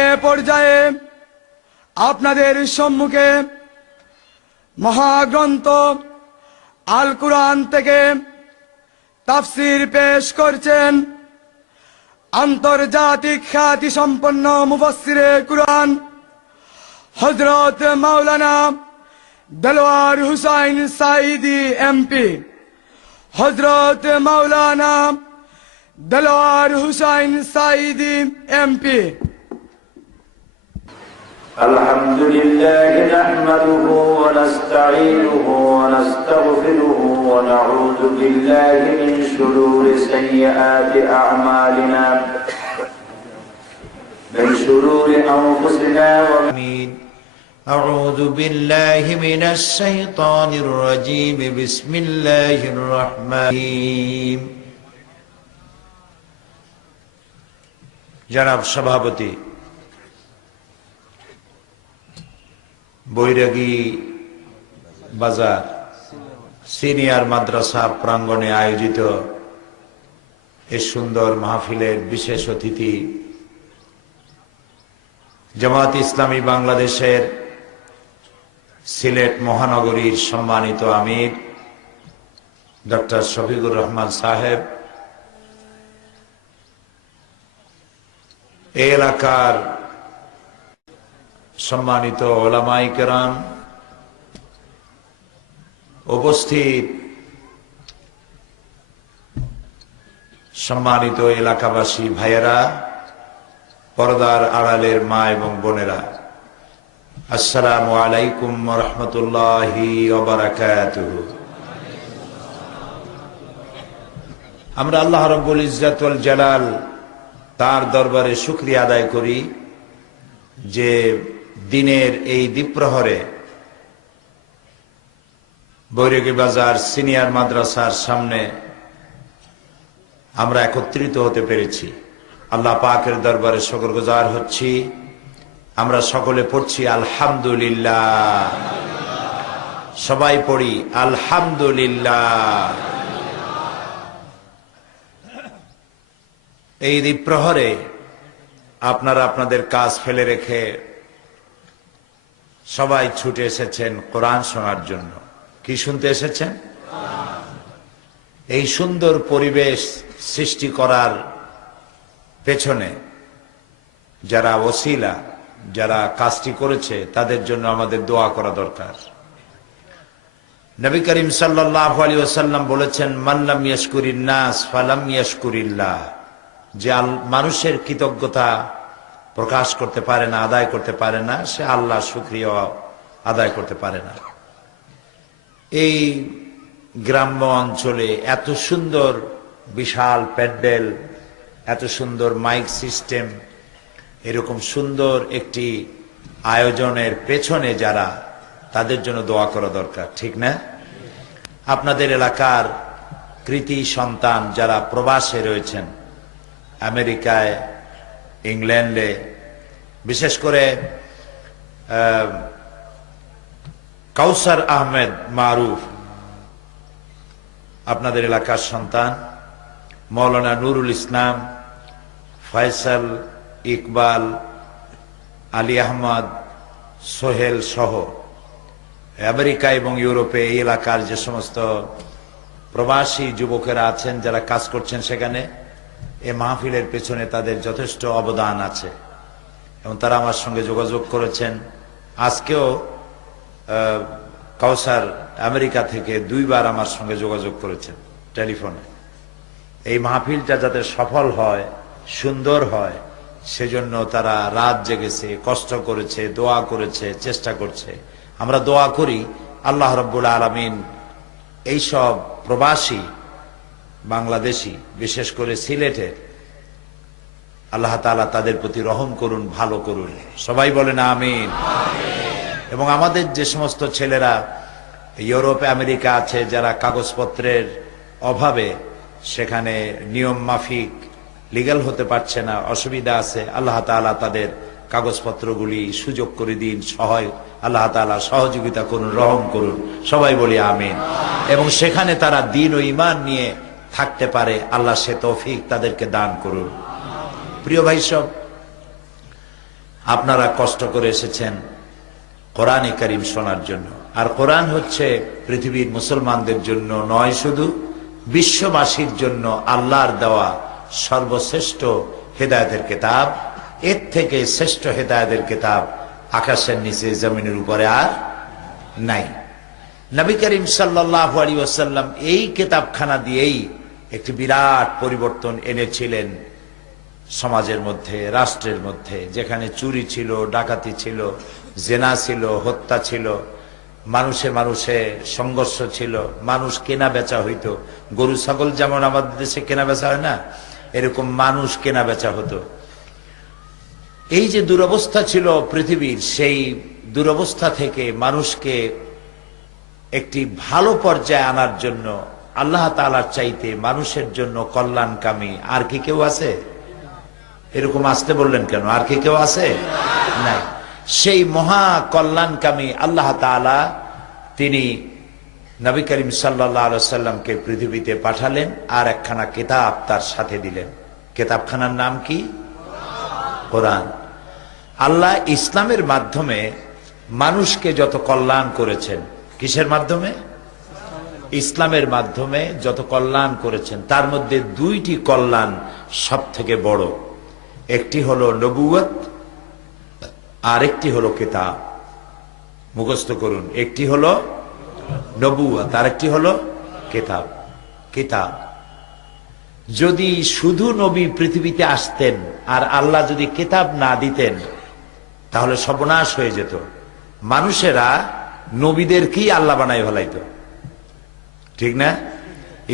এ পর্যায়ে আপনাদের সম্মুখে মহাগ্রন্থ আল কুরআন থেকে তাফসীর পেশ করছেন আন্তর্জাতিক খ্যাতি সম্পন্ন মুফাসসিরে কুরআন হযরত মাওলানা দেলোয়ার হুসাইন সাঈদী এমপি। হযরত মাওলানা দেলোয়ার হুসাইন সাঈদী এমপি। الحمد لله نحمده ونستعينه ونستغفره ونعوذ بالله من شرور سيئات أعمالنا من شرور أنفسنا ومن أعوذ بالله من الشيطان الرجيم بسم الله الرحمن الرحيم জনাব সভাপতি বৈরাগী বাজার সিনিয়র মাদ্রাসা প্রাঙ্গণে আয়োজিত এই সুন্দর মাহফিলের বিশেষ অতিথি জামাত ইসলামী বাংলাদেশের সিলেট মহানগরীর সম্মানিত আমির ডক্টর শফিকুর রহমান সাহেব, এই এলাকার সম্মানিত ওলামায়ে কেরাম, উপস্থিত সম্মানিত এলাকাবাসী ভাইয়েরা, পর্দার আড়ালের মা এবং বোনেরা, আসসালামু আলাইকুম ওয়া রাহমাতুল্লাহি ওয়া বারাকাতুহু। আমরা আল্লাহ রাব্বুল ইজ্জত ওয়াল জালাল তার দরবারে শুকরিয়া আদায় করি যে দিনের এই দ্বিপ্রহরে বৈরাগী বাজার সিনিয়র মাদ্রাসার সামনে আমরা একত্রিত হতে পেরেছি। আল্লাহ পাকের দরবারে শুকরগুজার হচ্ছি। আমরা সকলে পড়ছি আলহামদুলিল্লাহ, সবাই পড়ি আলহামদুলিল্লাহ। এই দ্বিপ্রহরে আপনারা আপনাদের কাজ ফেলে রেখে সবাই ছুটে এসেছেন কোরআন শোনার জন্য। কি শুনতে এসেছেন? এই সুন্দর পরিবেশ সৃষ্টি করার পেছনে যারা ওসিলা, যারা কাজটি করেছে, তাদের জন্য আমাদের দোয়া করা দরকার। নবী করিম সাল্লাল্লাহু আলাইহি ওয়াসাল্লাম বলেছেন, মান লাম ইয়াশকুরিন নাস ফালাম ইয়াশকুরিল্লাহ। যে মানুষের কৃতজ্ঞতা প্রকাশ করতে পারে না, আদায় করতে পারে না, সে আল্লাহর শুকরিয়া আদায় করতে পারে না। এই গ্রাম্য অঞ্চলে এত সুন্দর বিশাল প্যান্ডেল, এত সুন্দর মাইক সিস্টেম, এরকম সুন্দর একটি আয়োজনের পেছনে যারা, তাদের জন্য দোয়া করা দরকার, ঠিক না? আপনাদের এলাকার কৃতি সন্তান যারা প্রবাসে রয়েছেন, আমেরিকায়, ইংল্যান্ডে, বিশেষ করে কাউসার আহমেদ মারুফ আপনাদের এলাকার সন্তান, মৌলানা নুরুল ইসলাম, ফয়সাল, ইকবাল, আলী আহমদ, সোহেল সহ আমেরিকা এবং ইউরোপে এই এলাকার যে সমস্ত প্রবাসী যুবকেরা আছেন যারা কাজ করছেন সেখানে, এই মাহফিলের পেছনে তাদের যথেষ্ট অবদান আছে এবং তারা আমার সঙ্গে যোগাযোগ করেছেন। আজকেও কাউসার আমেরিকা থেকে 2 বার আমার সঙ্গে যোগাযোগ করেছেন টেলিফোনে। এই মাহফিলটা যাতে সফল হয়, সুন্দর হয়, সেজন্য তারা রাত জেগেছে, কষ্ট করেছে, দোয়া করেছে, চেষ্টা করছে। আমরা দোয়া করি আল্লাহ রাব্বুল আলামিন এইসব প্রবাসী বাংলাদেশি, বিশেষ করে সিলেটের, আল্লাহ তাআলা তাদের প্রতি রহম করুন, ভালো করুন। সবাই বলেন আমিন। এবং আমাদের যে সমস্ত ছেলেরা ইউরোপে, আমেরিকা আছে, যারা কাগজপত্রের অভাবে সেখানে নিয়ম মাফিক লিগ্যাল হতে পারছে না, অসুবিধা আছে, আল্লাহ তাআলা তাদের কাগজপত্রগুলি সুযোগ করে দিন, আল্লাহ তাআলা সহযোগিতা করুন, রহম করুন। সবাই বলি আমিন। এবং সেখানে তারা দ্বীন ও ঈমান নিয়ে থাকতে পারে, আল্লাহ সে তৌফিক তাদেরকে দান করুন। প্রিয় ভাই সব, আপনারা কষ্ট করে এসেছেন কোরআনে কারীম শোনার জন্য। আর কোরআন হচ্ছে পৃথিবীর মুসলমানদের জন্য নয়, শুধু বিশ্ববাসীর জন্য আল্লাহর দেওয়া সর্বশ্রেষ্ঠ হেদায়েতের কিতাব। এর থেকে শ্রেষ্ঠ হেদায়েতের কিতাব আকাশের নিচে জমিনের উপরে আর নাই। নবী করিম সাল্লাল্লাহু আলাইহি ওয়াসাল্লাম এই কিতাবখানা দিয়েই একটি বিরাট পরিবর্তন এনেছিলেন সমাজের মধ্যে, রাষ্ট্রের মধ্যে। যেখানে চুরি ছিল, ডাকাতি ছিল, জেনা ছিল, হত্যা ছিল, মানুষে মানুষে সংঘর্ষ ছিল, মানুষ কেনা বেচা হইতো। গরু ছাগল যেমন আমাদের দেশে কেনা বেচা হয় না, এরকম মানুষ কেনা বেচা হতো। এই যে দুরবস্থা ছিল পৃথিবীর, সেই দুরবস্থা থেকে মানুষকে একটি ভালো পর্যায়ে আনার জন্য আল্লাহ তাআলার চাইতে মানুষের জন্য কল্যাণকামী আর কি কেউ আছে? এরকম আসতে বললেন কেন? আর কি কেউ আছে? নাই। সেই মহা কল্যাণকামী আল্লাহ তাআলা তিনি নবী করিম সাল্লাল্লাহু আলাইহি ওয়াসাল্লামকে পৃথিবীতে পাঠালেন আর একখানা কিতাব তার সাথে দিলেন। কিতাবখানার নাম কি? কোরআন। আল্লাহ ইসলামের মাধ্যমে মানুষকে যত কল্যাণ করেছেন, কিসের মাধ্যমে? ইসলামের মাধ্যমে যত কল্যাণ করেছেন, তার মধ্যে দুইটি কল্যাণ সব থেকে বড়। একটি হলো নবুয়ত, আর একটি হলো কিতাব। মুখস্থ করুন, একটি হলো নবুয়ত আর একটি হলো কিতাব। কিতাব যদি শুধু নবী পৃথিবীতে আসতেন আর আল্লাহ যদি কিতাব না দিতেন, তাহলে সর্বনাশ হয়ে যেত। মানুষেরা নবীদেরকেই আল্লাহ বানাই ফেলাইতো, ঠিক না?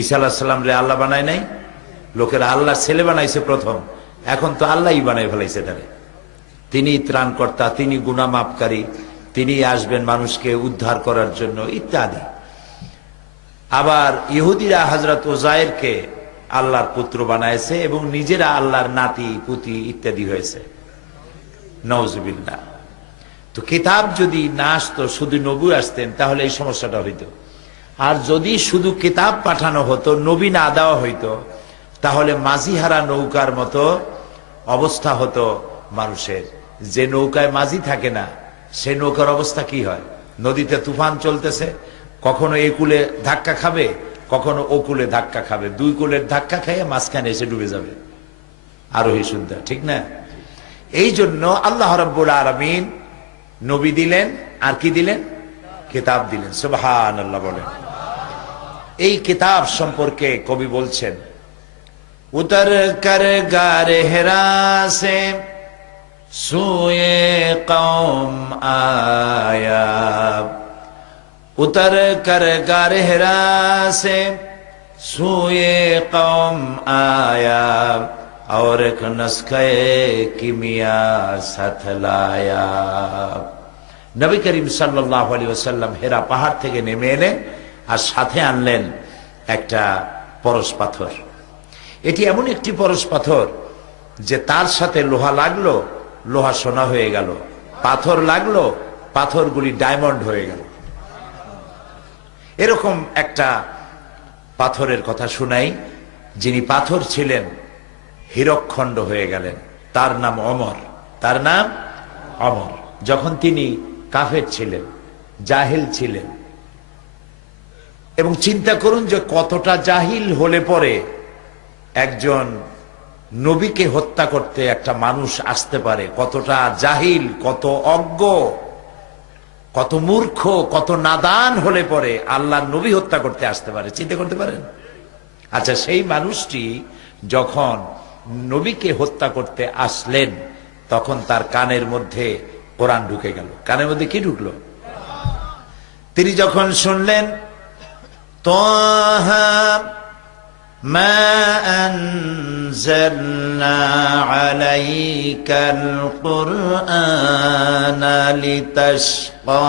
ঈসা আলাইহিস সালাম রে আল্লাহ বানায় নাই, লোকেরা আল্লাহর ছেলে বানাইছে প্রথম। এখন তো আল্লাহই বানাই ফেলাইছে তারে। তিনি ত্রাণকর্তা, তিনি গুনাহ মাফকারী, তিনি আসবেন মানুষকে উদ্ধার করার জন্য ইত্যাদি। আবার ইহুদিরা হযরত উযায়েরকে আল্লাহর পুত্র বানাইছে এবং নিজেরা আল্লাহর নাতি পুতি ইত্যাদি হয়েছে, নাউজুবিল্লাহ। তো কিতাব যদি না আসতো, শুধু নবী আসতেন, তাহলে এই সমস্যাটা হইতো। আর যদি শুধু কিতাব পাঠানো হতো, নবী না দেওয়া হইতো, তাহলে মাঝিহারা নৌকার মতো অবস্থা হতো মানুষের। যে নৌকায় মাঝি থাকে না, সে নৌকার অবস্থা কি হয়? নদীতে তুফান চলতেছে, কখনো এই কূলে ধাক্কা খাবে, কখনো ও কূলে ধাক্কা খাবে, দুই কূলের ধাক্কা খেয়ে মাঝখানে এসে ডুবে যাবে আরোহী সুদ্ধা, ঠিক না? এই জন্য আল্লাহ রাব্বুল আলামিন নবী দিলেন, আর কি দিলেন? কিতাব দিলেন। সুবহানাল্লাহ বলেন। এই কিতাব সম্পর্কে কবি বলছেন, উতর কর গারে হেরা সে সুয়ে কওম আয়া, উতর কর গারে হেরা সে সুয়ে কওম আয়া, और एक नुस्खे किमिया साथ लाया। নবী করিম সাল্লাল্লাহু আলাইহি ওয়াসাল্লাম হেরা পাহাড় থেকে নেমে এলেন আর সাথে আনলেন একটা পরশ পাথর। এটি এমন একটি পরশ পাথর যে তার সাথে লোহা লাগলো, লোহা সোনা হয়ে গেল, পাথর লাগলো, পাথরগুলি ডায়মন্ড হয়ে গেল। এরকম একটা পাথরের কথা শুনাই, যিনি পাথর ছিলেন হীরকখণ্ড হয়ে গেলেন। তার নাম ওমর। তার নাম ওমর। যখন তিনি কাফের ছিলেন, জাহিল ছিলেন, এবং চিন্তা করুন যে কতটা জাহিল হলে পরে একজন নবীকে হত্যা করতে একটা মানুষ আসতে পারে। কতটা জাহিল, কত অজ্ঞ, কত মূর্খ, কত নাদান হলে পরে আল্লাহর নবী হত্যা করতে আসতে পারে, চিন্তা করতে পারেন? আচ্ছা, সেই মানুষটি যখন নবীকে হত্যা করতে আসলেন, তখন তার কানের মধ্যে কোরআন ঢুকে গেল। কানের মধ্যে কি ঢুকলো? তিনি যখন শুনলেন, তাহা মা আনজালনা আলাইকাল কুরআনা লিতাশকা,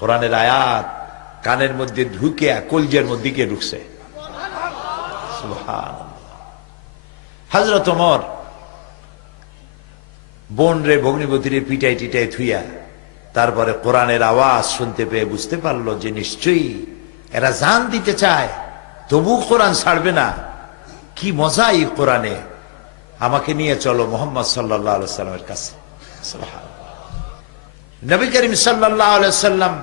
কোরআনের আয়াত কানের মধ্যে ঢুকে কলজের মধ্যে গিয়ে ঢুকছে। হযরত ওমর বোন রে ভগ্নিপতি রে পিটাই টিটাই থুইয়া তারপরে কোরআনের আওয়াজ শুনতে পেয়ে বুঝতে পারলো যে নিশ্চয়ই এরা জান দিতে চায়, তবু কোরআন ছাড়বে না। কি মজা এই কোরআনে! আমাকে নিয়ে চলো মুহাম্মদ সাল্লাল্লাহু আলাইহি সাল্লামের কাছে। সুবহানাল্লাহ। নবী করিম সাল্লাল্লাহু আলাইহি সাল্লাম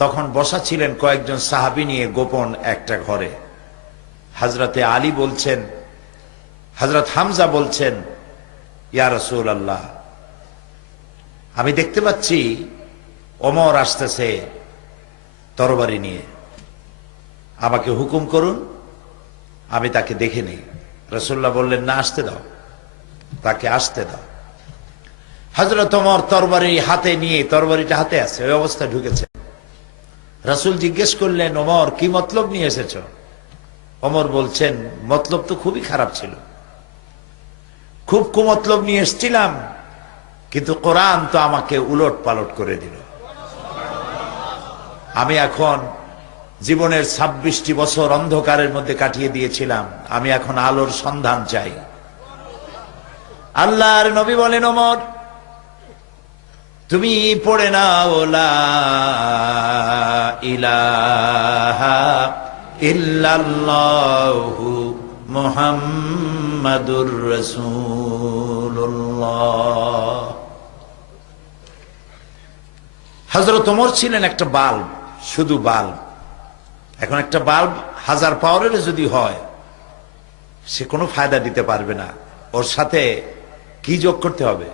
তখন বসা ছিলেন কয়েকজন সাহাবী নিয়ে গোপন একটা ঘরে। হযরতে আলী বলছেন, হযরত হামজা বলছেন, ইয়া রাসূলুল্লাহ, আমি দেখতে পাচ্ছি ওমর আসতেছে তরবারি নিয়ে, আমাকে হুকুম করুন, আমি তাকে দেখে নেই। রাসূলুল্লাহ বললেন, না, আসতে দাও, তাকে আসতে দাও। হযরত ওমর তরবারি হাতে নিয়ে, তরবারিটা হাতে আছে, ওই অবস্থায় ঢুকেছে। রাসূল জিজ্ঞেস করলেন, ওমর, কি মতলব নিয়ে এসেছো? ওমর বলছেন, মতলব তো খুবই খারাপ ছিল, খুব কুমতলব নিয়ে এসেছিলাম, কিন্তু কোরআন তো আমাকে উলট পালট করে দিল। আমি এখন জীবনের 26টি বছর অন্ধকারের মধ্যে কাটিয়ে দিয়েছিলাম, আমি এখন আলোর সন্ধান চাই। আল্লাহর নবী বলেন, ওমর, তুমি পড়ে নাও লা ইলাহা ইল্লাল্লাহু মুহাম্মাদুর রাসূলুল্লাহ। হযরত ওমর ছিলেন একটা বাল্ব, শুধু বাল্ব। এখন একটা বাল্ব 1000 পাওয়ারের যদি হয়, সে কোনো ফায়দা দিতে পারবে না। ওর সাথে কি যোগ করতে হবে?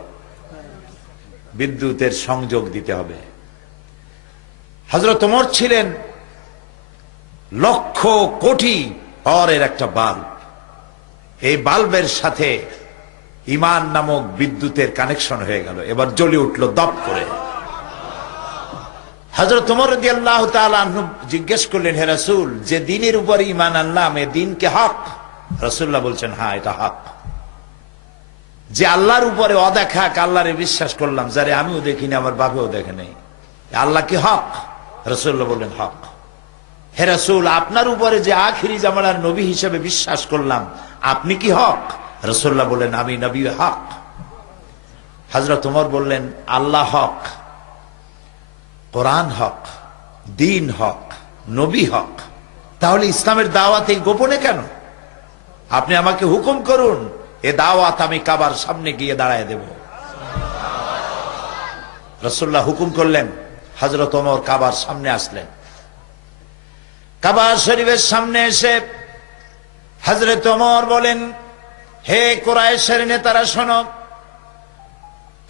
বিদ্যুতের সংযোগ দিতে হবে। হযরত ওমর ছিলেন লক্ষ কোটি পাওয়ারের একটা বাল্ব। এই বাল্বের সাথে ঈমান নামক বিদ্যুতের কানেকশন হয়ে গেল, এবার জ্বলে উঠলো দপ করে। হযরত ওমর রাদিয়াল্লাহু তাআলা আনহু জিজ্ঞেস করলেন, হে রাসূল, যে দ্বীনের উপর ঈমান আনলাম, এ দ্বীন কি হক? রাসূলুল্লাহ বলছেন, হ্যাঁ, এটা হক। যে আল্লাহর উপরে অদেখা আল্লাহরে বিশ্বাস করলাম, যারে আমিও দেখিনি, আমার বাপেও দেখে নেই, আল্লাহ কি হক? রাসূলুল্লাহ বললেন, হক। হে রাসূল, আপনার উপরে যে আখিরি জামানার নবী হিসেবে বিশ্বাস করলাম, আপনি কি হক? রাসূলুল্লাহ বললেন, আমি নবী হক। হযরত ওমর বললেন, আল্লাহ হক, কোরআন হক, দ্বীন হক, নবী হক, তাহলে ইসলামের দাওয়াত এই গোপনে কেন? আপনি আমাকে হুকুম করুন, এ দাওয়াত আমি কাবার সামনে গিয়ে দাঁড়ায় দেব। রাসূলুল্লাহ হুকুম করলেন। হযরত ওমর কাবার সামনে আসলেন। কাবা শরীফের সামনে এসে হযরত ওমর বলেন, হে কুরাইশের নেতারা, শোনো,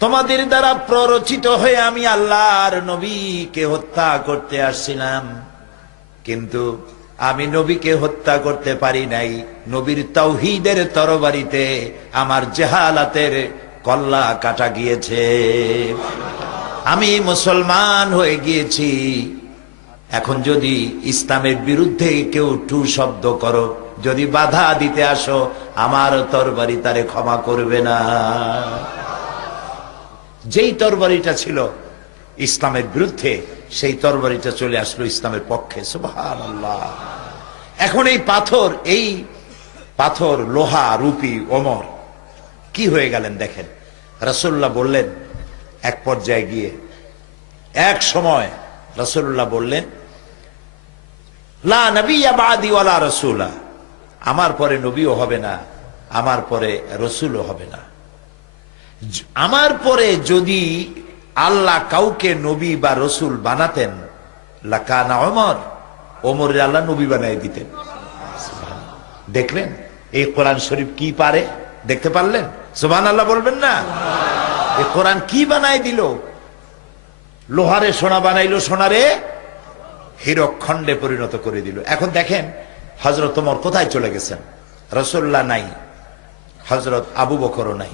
তোমাদের দ্বারা প্ররোচিত হয়ে আমি আল্লাহর নবীকে হত্যা করতে আসছিলাম, কিন্তু আমি নবীকে হত্যা করতে পারি নাই। নবীর তাওহীদের তরবারিতে আমার জাহালাতের কল্লা কাটা গিয়েছে, আমি মুসলমান হয়ে গিয়েছি। এখন যদি ইসলামের বিরুদ্ধে কেউ টু শব্দ করো, যদি বাধা দিতে আসো, আমার তরবারি তারে ক্ষমা করবে না। যেই তরবারিটা ছিল ইসলামের বিরুদ্ধে, সেই তরবারিটা চলে আসলো ইসলামের পক্ষে। সুবহানাল্লাহ। এখন এই পাথর লোহা রূপী ওমর কি হয়ে গেলেন দেখেন। রাসূলুল্লাহ বললেন, এক পর্যায়ে গিয়ে, এক সময় রাসূলুল্লাহ বললেন, লা নবিয়্যা বা'দি ওয়ালা রাসূলা, আমার পরে নবীও হবে না, আমার পরে রাসূলও হবে না। আমার পরে যদি আল্লাহ কাউকে নবী বা রসুল বানাতেন, লাকানা ওমর, ওমরের আল্লাহ নবী বানাই দিতেন। দেখলেন এই কোরআন শরীফ কি পারে? দেখতে পারলেন? সুবহানাল্লাহ বলবেন না? এই কোরআন কি বানাই দিল? লোহারে সোনা বানাইলো, সোনারে হীরক খণ্ডে পরিণত করে দিল। এখন দেখেন হযরত ওমর কোথায় চলে গেছেন? রাসূলুল্লাহ নাই, হযরত আবু বকরও নাই।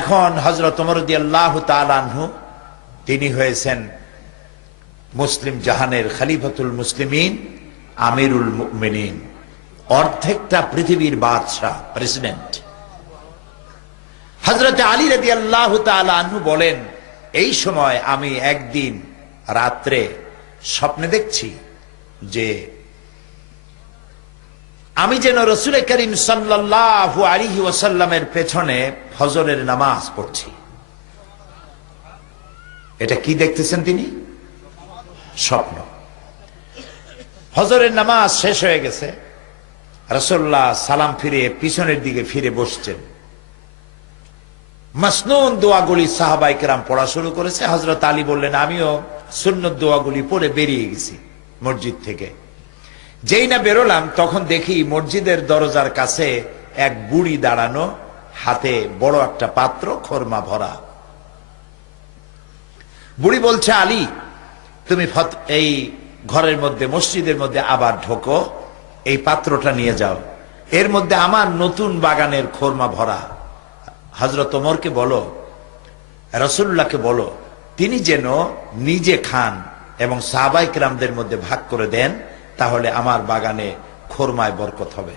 এখন হযরত ওমর রাদিয়াল্লাহু তাআলা আনহু, তিনি হয়েছেন মুসলিম জাহানের খলিফাতুল মুসলিমিন, আমিরুল মুমিনিন, অর্ধেকটা পৃথিবীর বাদশাহ, প্রেসিডেন্ট। হযরত আলী রাদিয়াল্লাহু তাআলা আনহু বলেন, এই সময় আমি একদিন রাত্রে স্বপ্নে দেখছি যে আমি যেন রাসূল করিম সাল্লাল্লাহু আলাইহি ওয়াসাল্লামের পেছনে ফজরের নামাজ পড়ছি। এটা কি দেখতেছেন তিনি? স্বপ্ন। ফজরের নামাজ শেষ হয়ে গেছে, রাসূলুল্লাহ সালাম ফিরে পিছনের দিকে ফিরে বসছেন। মাসনুন দোয়াগুলি সাহাবায়ে কেরাম পড়া শুরু করেছে। হযরত আলী বললেন, আমিও সুন্নত দোয়াগুলি পড়ে বেরিয়ে গেছি মসজিদ থেকে। যেই না বেরোলাম তখন দেখি মসজিদের দরজার কাছে এক বুড়ি দাঁড়ানো, হাতে বড় একটা পাত্র খোরমা ভরা। বুড়ি বলছে, আলী তুমি এই ঘরের মধ্যে, মসজিদের মধ্যে আবার ঢোকো, এই পাত্রটা নিয়ে যাও, এর মধ্যে আমার নতুন বাগানের খোরমা ভরা। হযরত ওমরকে বলো, রাসূলুল্লাহকে বলো, তিনি যেন নিজে খান এবং সাহাবায়ে কেরামদের মধ্যে ভাগ করে দেন, তাহলে আমার বাগানে খোরমায় বরকত হবে।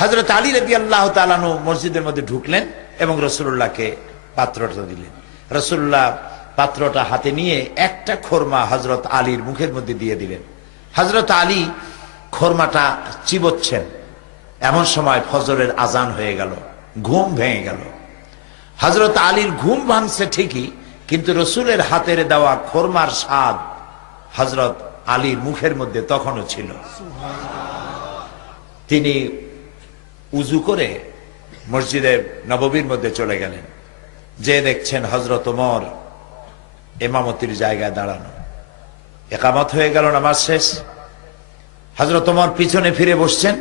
হযরত আলী রাদিয়াল্লাহু তাআলা আনহু মসজিদের মধ্যে ঢুকলেন এবং রাসূলুল্লাহকে পাত্রটা দিলেন। রাসূলুল্লাহ পাত্রটা হাতে নিয়ে একটা খোরমা হযরত আলীর মুখের মধ্যে দিয়ে দিলেন। হযরত আলী খোরমাটা চিবোচ্ছেন, এমন সময় ফজরের আজান হয়ে গেল, ঘুম ভেঙে গেল। হযরত আলীর ঘুম ভাঙছে ঠিকই, কিন্তু রসুলের হাতের দেওয়া খোরমার স্বাদ হযরত আলীর মুখের মধ্যে তখনও ছিল। তিনি উজু করে মসজিদে নববীর মধ্যে চলে গেলেন। যে দেখছেন হযরত ওমর ইমামতির জায়গায় দাঁড়ানো, ইকামত হয়ে গেল, নামাজ শেষ। হযরত ওমর পিছনে ফিরে বসছেন।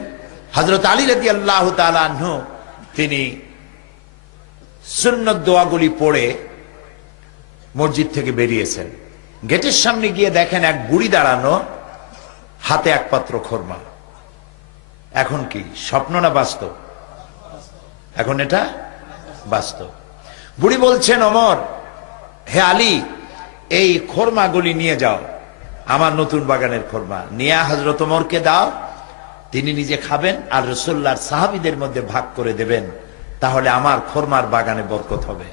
হযরত আলী রাদিয়াল্লাহু তাআলা আনহু তিনি সুন্নত দোয়াগুলি পড়ে মসজিদ থেকে বেরিয়েছেন। গেটের সামনে গিয়ে দেখেন এক বুড়ি দাঁড়ানো, হাতে এক পাত্র খোরমা। এখন কি স্বপ্ন না বাস্তব? এখন এটা বাস্তব। বুড়ি বলছেন, ওমর, হে আলী, এই খোরমাগুলি নিয়ে যাও, আমার নতুন বাগানের খোরমা, নিয়ে হযরত ওমরকে দাও, তিনি নিজে খাবেন আর রাসূলুল্লাহর সাহাবীদের মধ্যে ভাগ করে দেবেন, তাহলে আমার খোরমার বাগানে বরকত হবে।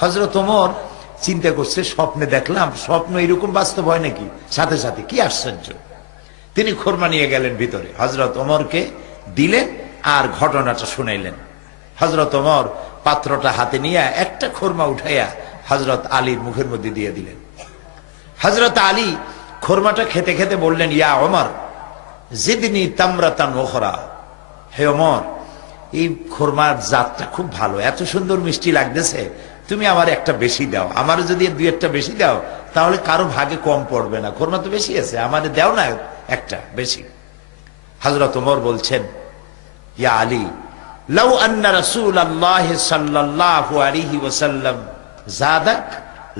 হযরত ওমর চিন্তা করছে, স্বপ্নে দেখলাম, স্বপ্ন এরকম বাস্তব হয় নাকি? সাথে সাথে কি আশ্চর্য! তিনি খোরমা নিয়ে গেলেন ভিতরে, হযরত ওমরকে দিলেন আর ঘটনাটা শুনাইলেন। হযরত ওমর পাত্রটা হাতে নিয়ে একটা খোরমা উঠাইয়া হযরত আলীর মুখের মধ্যে দিয়ে দিলেন। হযরত আলী খোরমাটা খেতে খেতে বললেন, ইয়া ওমর জিদনি তামরাতান উখরা, হে ওমর, এই খোরমার জাতটা খুব ভালো, এত সুন্দর মিষ্টি লাগতেছে, তুমি আমার একটা বেশি দাও। আমার যদি দুই একটা বেশি দাও তাহলে কারো ভাগে কম পড়বে না, খোরমা তো বেশি আছে, আমাদের দাও না একটা বেশি। হযরত ওমর বলছেন, ইয়া আলী লাউ আন্না রাসূলুল্লাহ সাল্লাল্লাহু আলাইহি ওয়াসাল্লাম যাদাক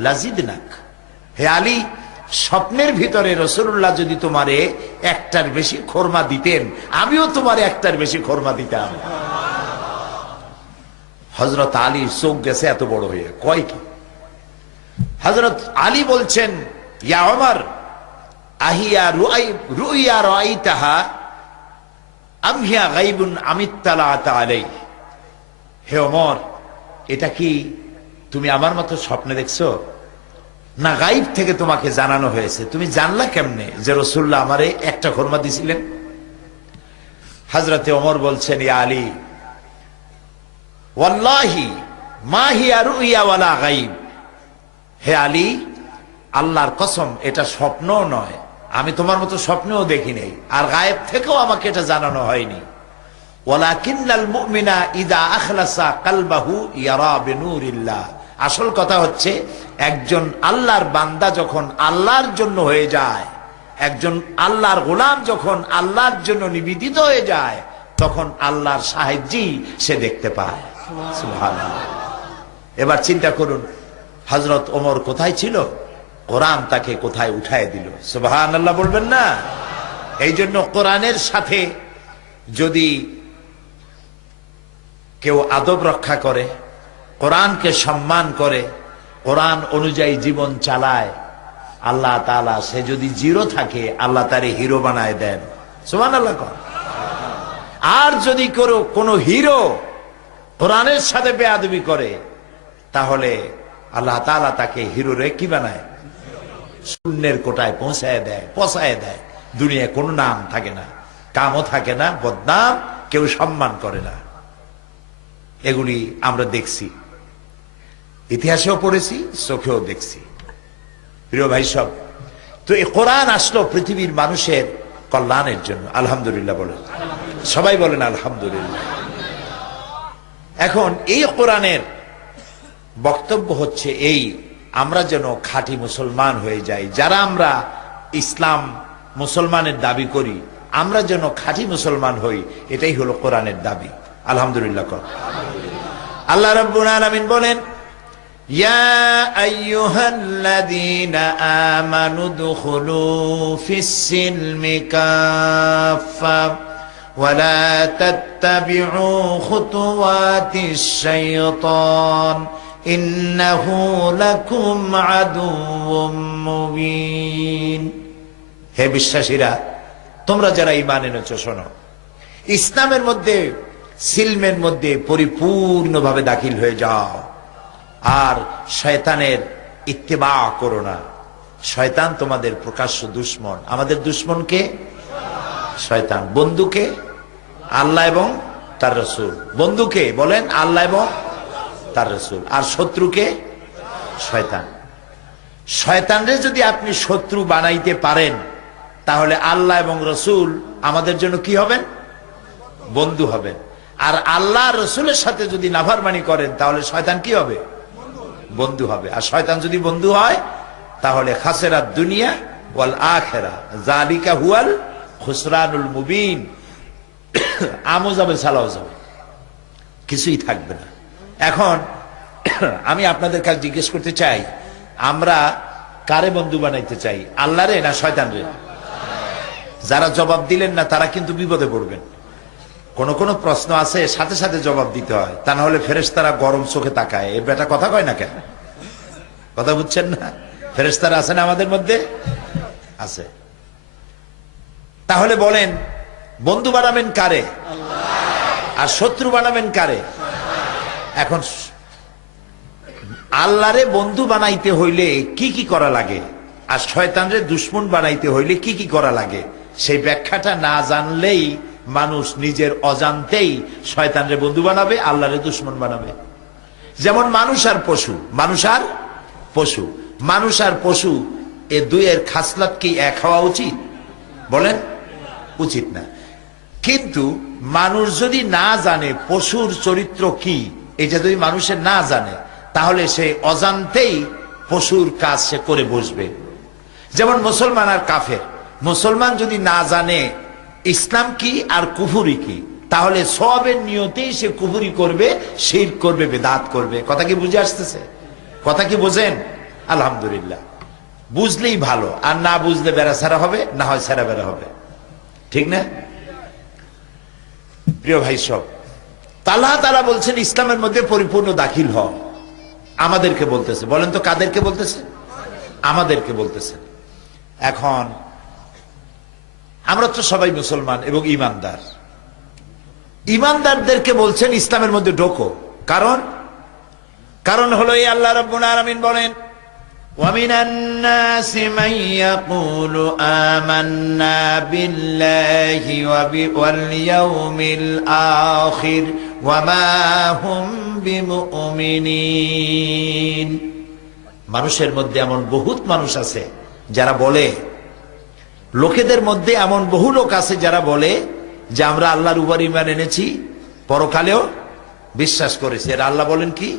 লাজিদনাক। হে আলী, স্বপ্নের ভিতরে রাসূলুল্লাহ যদি তোমারে একটার বেশি খোরমা দিতেন, আমিও তোমারে একটার বেশি খোরমা দিতাম। হযরত আলী চোখ গেছে এত বড় হয়ে, কয় কি? হযরত আলী বলছেন, ইয়া ওমর আহিয়া রুইয়া রাআইতাহা আম হিয়া গায়বুন আমিত্তালাত আলাইহি। হে ওমর, এটা কি তুমি আমার মতো স্বপ্নে দেখছো, না গায়ব থেকে তোমাকে জানানো হয়েছে? তুমি জানলা কেমনে যে রাসূলুল্লাহ আমারে একটা খোরমা দিছিলেন? হযরতে ওমর বলছেন, ইয়া আলী ওয়াল্লাহি মা হিয়া রুইয়া ওয়ালা গায়ব। হে আলী, আল্লাহর কসম, এটা স্বপ্নও নয়, আমি তোমার মতো স্বপ্নেও দেখি নাই, আর গায়েব থেকেও আমাকে এটা জানানো হয়নি। ওয়ালাকিন্নাল মুমিনা ইযা আখলাসা কলবাহু ইয়ারা বিনুরিল্লাহ। আসল কথা হচ্ছে, একজন আল্লাহর বান্দা যখন আল্লাহর জন্য হয়ে যায়, একজন আল্লাহর গোলাম যখন আল্লাহর জন্য নিবেদিত হয়ে যায়, তখন আল্লাহর সাহায্যই সে দেখতে পায়। সুবহানাল্লাহ। এবার চিন্তা করুন, হযরত ওমর কোথায় ছিল, কোরআন তাকে কোথায় উঠায় দিল। সুবহানাল্লাহ বলবেন না? এই জন্য কোরআনের সাথে যদি কেউ আদব রক্ষা করে, কোরআনকে সম্মান করে, কোরআন অনুযায়ী জীবন চালায়, আল্লাহ তাআলা, সে যদি জিরো থাকে আল্লাহ তারে হিরো বানায় দেন। সুবহানাল্লাহ। আর যদি কোনো হিরো কোরআনের সাথে বেয়াদবি করে, তাহলে আল্লাহ তাআলা তাকে হিরোরে কি বানায়? শূন্যের কোটায় পৌঁছায় দেয়। দুনিয়ায় কোনো নাম থাকে না, কামও থাকে না, বদনাম, কেউ সম্মান করে না। এগুলি আমরা দেখছি, ইতিহাসেও পড়েছি, চোখেও দেখছি। প্রিয় ভাই সব, তো এই কোরআন আসলো পৃথিবীর মানুষের কল্যাণের জন্য। আলহামদুলিল্লাহ বলেন, সবাই বলেন আলহামদুলিল্লাহ। এখন এই কোরআনের বক্তব্য হচ্ছে এই, আমরা যেন খাঁটি মুসলমান হয়ে যাই। যারা আমরা ইসলাম মুসলমানের দাবি করি, আমরা যেন খাঁটি মুসলমান হই, এটাই হলো কোরআনের দাবি। আলহামদুলিল্লাহ। আল্লাহ রাব্বুল আলামিন বলেন, ইয়া আইয়ুহাল্লাযীনা আমানু দুখুলু ফিস-সিলমি কাফফা ওয়া লা তাত্তাবিউ খুতুওয়াতিশ শাইতান ইন্নাহু লাকুম আদুউম মুবিন। হে বিশ্বাসীরা, তোমরা যারা ঈমান এনেছো শোনো, ইসলামের মধ্যে, সিলমের মধ্যে পরিপূর্ণভাবে দাখিল হয়ে যাও, আর শয়তানের ইত্তেবা করো না। শয়তান তোমাদের প্রকাশ্য দুশমন। আমাদের দুশমনকে শয়তান, বন্ধুকে আল্লাহ এবং তার রাসূল। বন্ধুকে বলেন আল্লাহ এবং তার রাসূল, আর শত্রুকে শয়তান। শয়তানরে যদি আপনি শত্রু বানাইতে পারেন, তাহলে আল্লাহ এবং রাসূল আমাদের জন্য কি হবেন? বন্ধু হবেন। আর আল্লাহ রসুলের সাথে যদি নাফরমানি করেন, তাহলে শয়তান কি হবে? বন্ধু হবে। আর শয়তান যদি বন্ধু হয়, তাহলে খাসিরাত দুনিয়া ওয়াল আখিরা যালিকা হুয়াল খুসরানুল মুবিন। আমও যাবে, সালাও যাবে, কিছুই থাকবে না। এখন আমি আপনাদের কাছে জিজ্ঞেস করতে চাই, আমরা কারে বন্ধু বানাইতে চাই, আল্লাহরে না শয়তানরে? যারা জবাব দিলেন না, তারা কিন্তু বিপদে পড়বেন। কোন কোন প্রশ্ন আছে সাথে সাথে জবাব দিতে হয়, তা না হলে ফেরেশতারা গরম চোখে তাকায়, এর বেটা কথা কয় না কেন? কথা বুঝছেন না? ফেরেশতারা আছে না আমাদের মধ্যে? আছে। তাহলে বলেন, বন্ধু বানাবেন কারে আর শত্রু বানাবেন কারে? এখন আল্লাহরে বন্ধু বানাইতে হইলে কি কি করা লাগে, আর শয়তানরে দুশমন বানাইতে হইলে কি কি করা লাগে, সেই ব্যাখ্যাটা না জানলেই মানুষ নিজের অজান্তেই শয়তানরে বন্ধু বানাবে, আল্লাহরে দুশমন বানাবে। যেমন মানুষ আর পশু, মানুষ আর পশু, মানুষ আর পশু, এ দুইয়ের খাসলাত কি এক হওয়া উচিত? বলেন উচিত না। কিন্তু মানুষ যদি না জানে পশুর চরিত্র কি, এটা যদি মানুষের না জানে, তাহলে সে অজান্তেই পশুর কাজ সে করে বসবে। যেমন মুসলমান আর কাফের, মুসলমান যদি না জানে ইসলাম কি আর কুফরি কি, তাহলে সওয়াবের নিয়তেই সে কুফরি করবে, শিরক করবে, বিদআত করবে। কথা কি বুঝে আসতেছে? কথা কি বোঝেন? আলহামদুলিল্লাহ। বুঝলেই ভালো, আর না বুঝলে বেড়া ছাড়া হবে, না হয় ছাড়া বেড়া হবে, ঠিক না? প্রিয় ভাই সব, আল্লাহ তাআলা বলছেন ইসলামের মধ্যে পরিপূর্ণ দাখিল হও। আমাদেরকে বলতেছে, বলেন তো কাদেরকে বলতেছে? আমাদেরকে বলতেছে। এখন আমরা তো সবাই মুসলমান এবং ইমানদার। ইমানদারদেরকে বলছেন ইসলামের মধ্যে ঢোকো। কারণ হলো এই, আল্লাহ রাব্বুল আলামিন বলেন, وَمِنَ النَّاسِ مَن يَقُولُ آمَنَّا بِاللَّهِ وَالْيَوْمِ الْآخِرِ وَمَا هُمْ بِمُؤْمِنِينَ। মানুষের মধ্যে এমন বহুত মানুষ আছে যারা বলে, লোকেদের মধ্যে এমন বহু লোক আছে যারা বলে যে আমরা আল্লাহর উপর ঈমান এনেছি, পরকালেও বিশ্বাস করেছি। এরা আল্লাহ বলেন কি?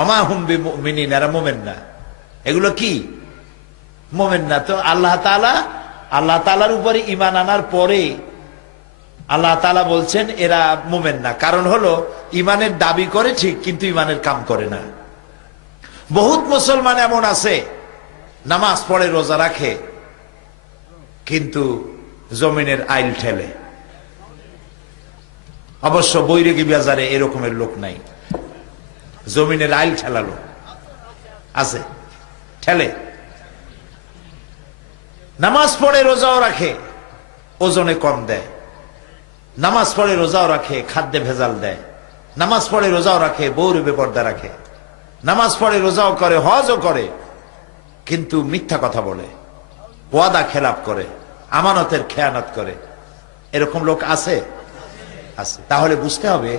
ওমা হুম বিমুমিনিন, এরা মুমিন না। এগুলো কি? মুমিন না। তো আল্লাহ তাআলার উপরে ঈমান আনার পরে আল্লাহ তাআলা বলছেন এরা মুমিন না। কারণ হলো ঈমানের দাবি করে ঠিক, কিন্তু ঈমানের কাম করে না। বহুত মুসলমান এমন আছে, নামাজ পড়ে, রোজা রাখে, কিন্তু জমিনের আইল ঠেলে। অবশ্য বৈরাগী বাজারে এরকমের লোক নাই, জমিনের আইল ঠেলালো আছে, ঠেলে। নামাজ পড়ে রোজাও রাখে, ওজনে কম দেয়। নামাজ পড়ে রোজাও রাখে, খাদ্যে ভেজাল দেয়। নামাজ পড়ে রোজাও রাখে, বউরে বেপর্দা রাখে। নামাজ পড়ে রোজাও করে, হজও করে, কিন্তু মিথ্যা কথা বলে, ওয়াদা খেলাপ করে, আমানতের খেয়ানত করে। এরকম লোক আছে? আছে। তাহলে বুঝতে হবে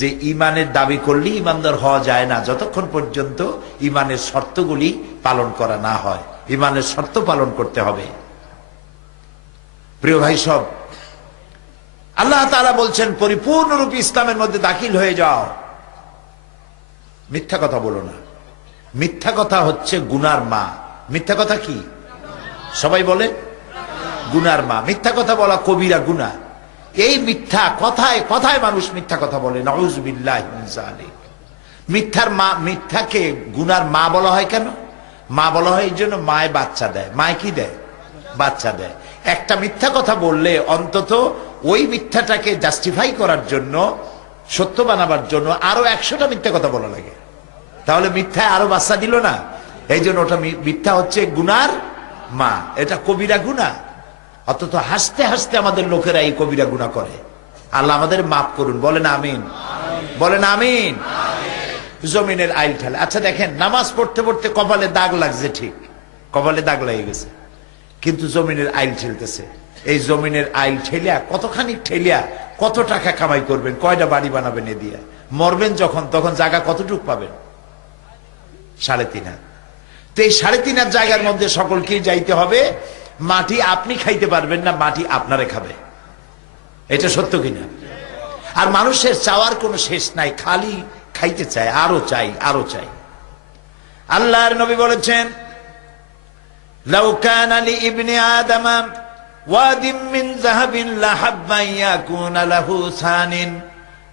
যে ঈমানের দাবি করলে ঈমানদার হওয়া যায় না, যতক্ষণ পর্যন্ত ঈমানের শর্তগুলি পালন করা না হয়। ঈমানের শর্ত পালন করতে হবে। প্রিয় ভাই সব, আল্লাহ তাআলা বলছেন পরিপূর্ণরূপে ইসলামের মধ্যে দাখিল হয়ে যাও। মিথ্যা কথা বলো না। মিথ্যা কথা হচ্ছে গুনার মা। মিথ্যা কথা কি? সবাই বলে গুনার মা। মিথ্যা কথা বলা কবিরা গুনাহ। এই মিথ্যা কথায় কথায় মানুষ মিথ্যা কথা বলে, নাউযুবিল্লাহি মিন যালিক। মিথ্যার মা, মিথ্যাকে গুনার মা বলা হয় কেন? মা বলা হয় এই জন্য, মায় বাচ্চা দেয়। মায় কি দেয়? বাচ্চা দেয়। একটা মিথ্যা কথা বললে অন্তত ওই মিথ্যাটাকে জাস্টিফাই করার জন্য, সত্য বানাবার জন্য আরো 100টা মিথ্যা কথা বলা লাগে। তাহলে মিথ্যায় আরো বাচ্চা দিল না? এই জন্য ওটা মিথ্যা হচ্ছে গুনার মা। এটা কবিরা গুনাহ। অথচ হাসতে হাসতে আমাদের লোকেরা এই কবিরা গুনাহ করে। আল্লাহ আমাদের মাফ করুন, বলেন আমিন। বলেন আমিন। জমিনের আইল ঠেলে। আচ্ছা দেখেন, নামাজ পড়তে পড়তে কপালে দাগ লাগছে, ঠিক কপালে দাগ লেগে গেছে, কিন্তু জমিনের আইল ঠেলতেছে। এই জমিনের আইল ঠেলিয়া, কতখানি ঠেলিয়া কত টাকা কামাই করবেন, কয়টা বাড়ি বানাবেন এ দিয়া? মরবেন যখন, তখন জায়গা কতটুক পাবেন? 3.5 তো এই 3.5 জায়গার মধ্যে সকলকেই যাইতে হবে। মাটি আপনি খাইতে পারবেন না, মাটি আপনারে খাবে। এটা সত্য কিনা? আর মানুষের চাওয়ার কোনো শেষ নাই, খালি খাইতে চায়, আরো চাই, আরো চাই। আল্লাহর নবী বলেছেন, লাউ কানা লি ইবনি আদম ওয়াদিম মিন যাহাবিন লাহাব্বা ইয়াকুনা লাহু সানিন।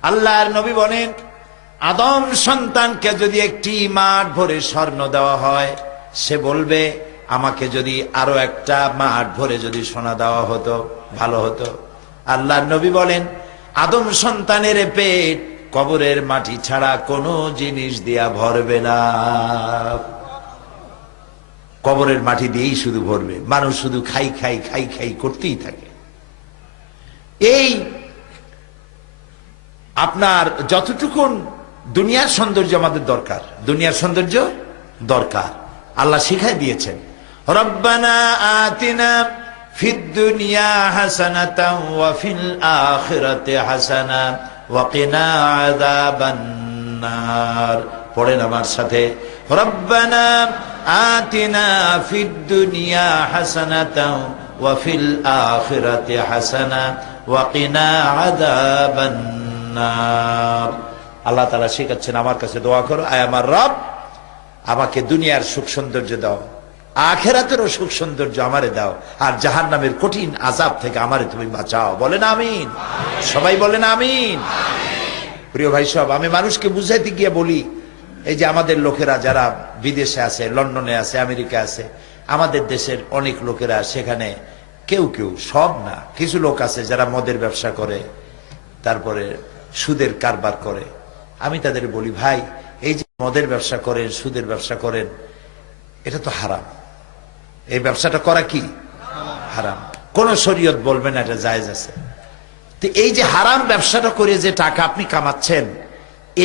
আল্লাহর নবী বলেন, আদম সন্তানকে যদি একটি মাঠ ভরে স্বর্ণ দেওয়া হয়, সে বলবে আমাকে যদি আরো একটা মাঠ ভরে যদি সোনা দেওয়া হতো ভালো হতো। আল্লাহর নবী বলেন, আদম সন্তানের পেট কবরের মাটি ছাড়া কোনো জিনিস দিয়া ভরবে না। কবরের মাটি দিয়েই শুধু ভরবে। মানুষ শুধু খাই খাই খাই খাই করতেই থাকে। এই আপনার যতটুকুন দুনিয়ার সৌন্দর্য আমাদের দরকার, দুনিয়ার সৌন্দর্য দরকার, আল্লাহ শিখাই দিয়েছেন। রব্বানা আতিনা ফিদ দুনিয়া হাসানাতাও ওয়া ফিল আখিরাতি হাসানা ওয়া কিনা আযাবান নার। পড়েন আমার সাথে, রব্বানা আতিনা ফিদ দুনিয়া হাসানাতাও ওয়া ফিল আখিরাতি হাসানা ওয়া কিনা আযাবান নার। আল্লাহ তাআলা শিখাচ্ছেন, আমার কাছে দোয়া করো, আয় আমার রব, আমাকে দুনিয়ার সুখ সৌন্দর্য দাও, আখিরাতেরও সুখ সৌন্দর্য আমারে দাও, আর জাহান্নামের কঠিন আযাব থেকে আমারে তুমি বাঁচাও। বলেন আমিন। সবাই বলেন আমিন। প্রিয় ভাই সব, আমি মানুষকে বুঝাইতে গিয়ে বলি, এই যে আমাদের লোকেরা যারা বিদেশে আছে, লন্ডনে আছে, আমেরিকা আছে, আমাদের দেশের অনেক লোকেরা সেখানে, কেউ কেউ, সব না, কিছু লোক আছে যারা মদের ব্যবসা করে, তারপরে সুদের কারবার করে। আমি তাদের বলি, ভাই, এই যে মদের ব্যবসা করেন, সুদের ব্যবসা করেন, এটা তো হারাম। এই ব্যবসাটা করা কি হারাম। কোন শরীয়ত বলবে না এটা জায়েজ আছে। তো এই যে হারাম ব্যবসাটা করে যে টাকা আপনি কামাচ্ছেন,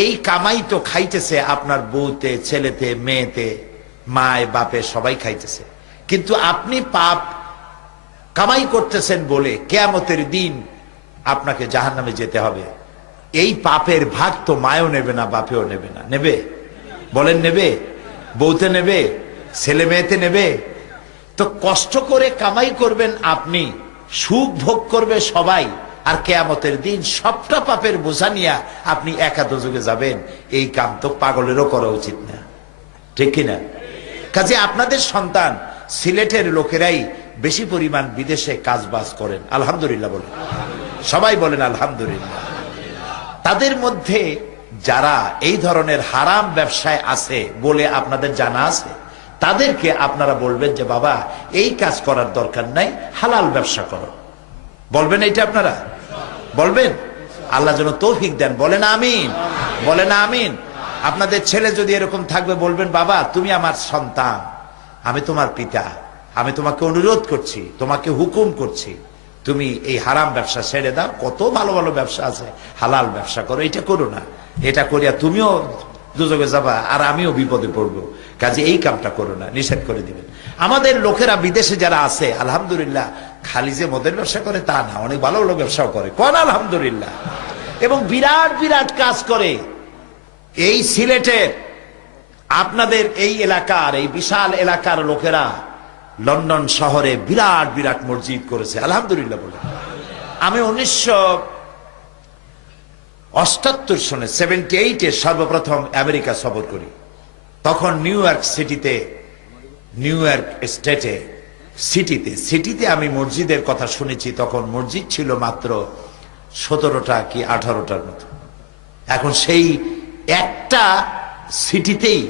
এই কামাই তো খাইতেছে আপনার বউতে, ছেলেতে, মেয়েতে, মায়, বাপে, সবাই খাইতেছে। কিন্তু আপনি পাপ কামাই করতেছেন বলে কিয়ামতের দিন আপনাকে জাহান্নামে যেতে হবে। এই পাপের ভাগ তো মায়ও নেবে না, বাপেও নেবে না। নেবে? বলেন নেবে? বউতে নেবে? ছেলে মেয়েতে নেবে? তো কষ্ট করে কামাই করবেন আপনি, সুখ ভোগ করবে সবাই, আর কিয়ামতের দিন সবটা পাপের বোঝা নিয়ে আপনি একা দোজখে যাবেন। এই কাম তো পাগলেরও করা উচিত না, ঠিক কিনা? কাজে আপনাদের সন্তান সিলেটের লোকেরাই বেশি পরিমাণ বিদেশে কাজ বাজ করেন, আলহামদুলিল্লাহ বলেন, সবাই বলেন আলহামদুলিল্লাহ। তাদের মধ্যে যারা এই ধরনের হারাম ব্যবসায় আছে বলে আপনাদের জানা আছে, তাদেরকে আপনারা বলবেন যে বাবা, এই কাজ করার দরকার নাই, হালাল ব্যবসা করো। বলবেন এইটা? আপনারা বলবেন? আল্লাহ যেন তৌফিক দেন। বলেন আমিন। বলেন আমিন। আপনাদের ছেলে যদি এরকম থাকবে, বলবেন বাবা, তুমি আমার সন্তান, আমি তোমার পিতা, আমি তোমাকে অনুরোধ করছি, তোমাকে হুকুম করছি, তুমি এই হারাম ব্যবসা ছেড়ে দাও। কত ভালো ভালো ব্যবসা আছে, হালাল ব্যবসা করো, এটা করো না। এটা করিয়া তুমিও দুজকে যাবা আর আমিও বিপদে পড়বো, কাজে এই কামটা করো না, নিষেধ করে দিবেন। আমাদের লোকেরা বিদেশে যারা আছে, আলহামদুলিল্লাহ, খালি যে মদের ব্যবসা করে তা না, অনেক ভালো ভালো ব্যবসাও করে, কোন আলহামদুলিল্লাহ, এবং বিরাট বিরাট কাজ করে। এই সিলেটের আপনাদের এই এলাকার, এই বিশাল এলাকার লোকেরা লন্ডন শহরে বিরাট বিরাট মসজিদ করেছে, আলহামদুলিল্লাহ বলে। আমি 78 সনে 78-এ সর্বপ্রথম আমেরিকা সফর করি। তখন নিউ ইয়র্ক সিটিতে আমি মসজিদের কথা শুনেছি। তখন মসজিদ ছিল মাত্র 17টা কি 18টার মতো। এখন সেই একটা সিটিতেই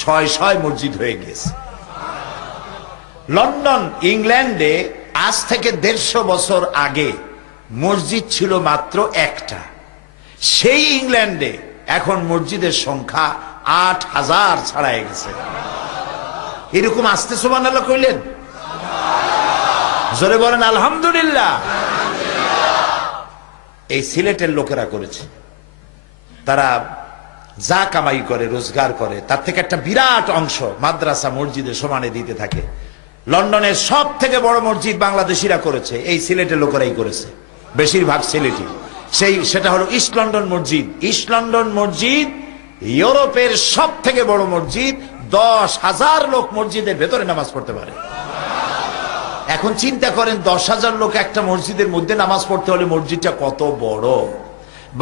শয় মসজিদ হয়ে গেছে। লন্ডন ইংল্যান্ডে আজ থেকে 150 বছর আগে মসজিদ ছিল মাত্র একটা। সেই ইংল্যান্ডে এখন মসজিদের সংখ্যা 8000 ছাড়াই গেছে। এরকম আসতে সুবহানাল্লাহ কইলেন, জোরে বলেন আলহামদুলিল্লাহ। এই সিলেটের লোকেরা করেছে। তারা যা কামাই করে, রোজগার করে, তার থেকে একটা বিরাট অংশ মাদ্রাসা মসজিদে সমানে দিতে থাকে। লন্ডনের সব থেকে বড় মসজিদ বাংলাদেশিরা করেছে, এই সিলেটের লোকেরাই করেছে, বেশিরভাগ সিলেটি। সেটা হলো ইস্ট লন্ডন মসজিদ। ইস্ট লন্ডন মসজিদ ইউরোপের সব থেকে বড় মসজিদ। 10,000 লোক মসজিদের ভেতরে নামাজ পড়তে পারে। এখন চিন্তা করেন 10,000 লোক একটা মসজিদের মধ্যে নামাজ পড়তে হলে মসজিদটা কত বড়।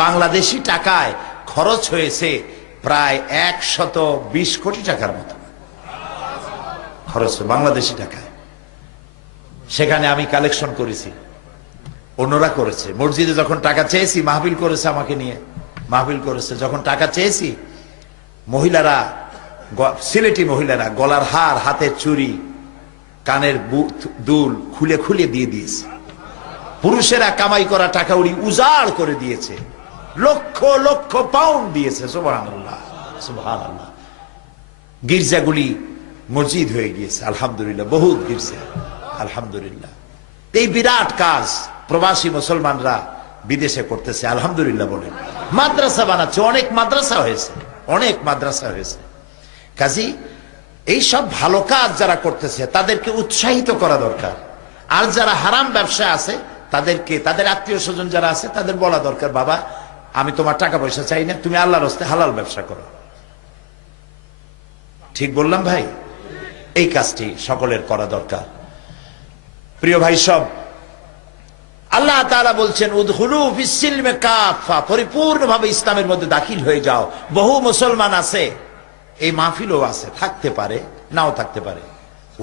বাংলাদেশি টাকায় খরচ হয়েছে প্রায় 120 কোটি টাকার মতো খরচ বাংলাদেশি টাকায়। সেখানে আমি কালেকশন করেছি, অন্যরা করেছে। মসজিদে যখন টাকা চেয়েছি, মাহফিল করেছে, আমাকে নিয়ে মাহফিল করেছে। যখন টাকা চেয়েছি, মহিলারা, সিলেটি মহিলারা গলার হার, হাতের চুড়ি, কানের দুল খুলে খুলে দিয়ে দিয়েছে। পুরুষেরা কামাই করা টাকা উড়ি উজাড় করে দিয়েছে, লক্ষ লক্ষ পাউন্ড দিয়েছে। সুবহানাল্লাহ সুবহানাল্লাহ। গির্জাগুলি মসজিদ হয়ে গিয়েছে আলহামদুলিল্লাহ, বহুত গির্জা আলহামদুলিল্লাহ। এই বিরাট কাজ প্রবাসী মুসলমানরা বিদেশে করতেছে আলহামদুলিল্লাহ বলেন। মাদ্রাসা বানাচ্ছে, অনেক মাদ্রাসা হয়েছে, অনেক মাদ্রাসা হয়েছে। কাজী এইসব ভালো কাজ যারা করতেছে তাদেরকে উৎসাহিত করা দরকার। আর যারা হারাম ব্যবসায় আছে তাদেরকে, তাদের আত্মীয় স্বজন যারা আছে তাদের বলা দরকার, বাবা আমি তোমার টাকা পয়সা চাই না, তুমি আল্লাহর রাস্তায় হালাল ব্যবসা করো। ঠিক বললাম ভাই? এই কাজটি সকলের করা দরকার। প্রিয় ভাই সব, আল্লাহ তাআলা বলছেন উদখুলু ফিস-সিলমি কাফা, পরিপূর্ণভাবে ইসলামের মধ্যে দাখিল হয়ে যাও। বহু মুসলমান আছে, এই মাহফিলও আছে, থাকতে পারে নাও থাকতে পারে,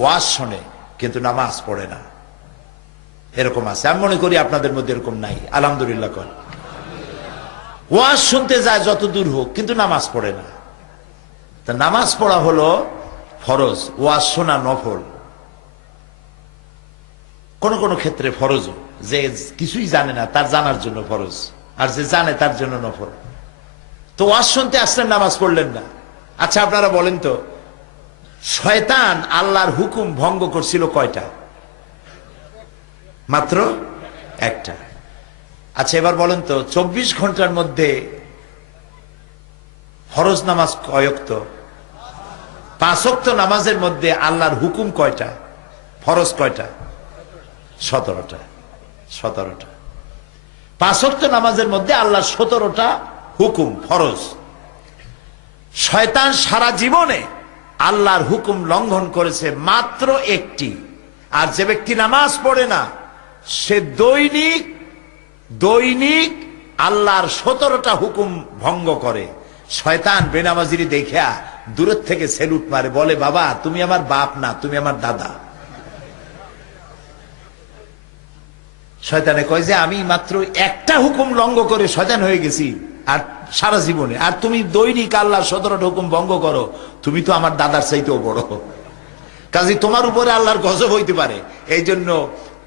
ওয়াজ শোনে কিন্তু নামাজ পড়ে না, এরকম আছে। আমি মনে করি আপনাদের মধ্যে এরকম নাই, আলহামদুলিল্লাহ কর। ওয়াজ শুনতে যায় যত দূর হোক, কিন্তু নামাজ পড়ে না। তা নামাজ পড়া হলো ফরজ, ওয়াজ শোনা নফল। কোন কোন ক্ষেত্রে ফরজ, যে কিছুই জানে না তার জানার জন্য ফরজ, আর যে জানে তার জন্য নফল। তো ওয়াজ শুনতে আসলেন, নামাজ পড়লেন না। আচ্ছা আপনারা বলেন তো, শয়তান আল্লাহর হুকুম ভঙ্গ করছিল কয়টা? মাত্র একটা। আচ্ছা এবার বলেন তো, 24 ঘন্টার মধ্যে ফরজ নামাজ কয় ওয়াক্ত? 5 ওয়াক্ত নামাজের মধ্যে আল্লাহর হুকুম কয়টা? ফরজ কয়টা? 17টা। 5 ওয়াক্ত নামাজের মধ্যে আল্লাহর 17টা হুকুম ফরজ। শয়তান সারা জীবনে আল্লাহর হুকুম লঙ্ঘন করেছে মাত্র একটি। আর যে ব্যক্তি নামাজ পড়ে না, সে দৈনিক আল্লাহর 17টা হুকুম ভঙ্গ করে। শয়তান বেনামাজিরি দেখা দূরের থেকে সেলুট মারে, বলে বাবা তুমি আমার বাপ না, তুমি আমার দাদা। শয়তানে কয় যে আমি মাত্র একটা হুকুম লঙ্ঘন করে শয়তান হয়ে গেছি আর সারা জীবনে, আর তুমি দৈনিক আল্লাহর 17টা হুকুম ভঙ্গ করো, তুমি তো আমার দাদার চাইতেও বড়। কাজে তোমার উপরে আল্লাহর গজব হইতে পারে, এই জন্য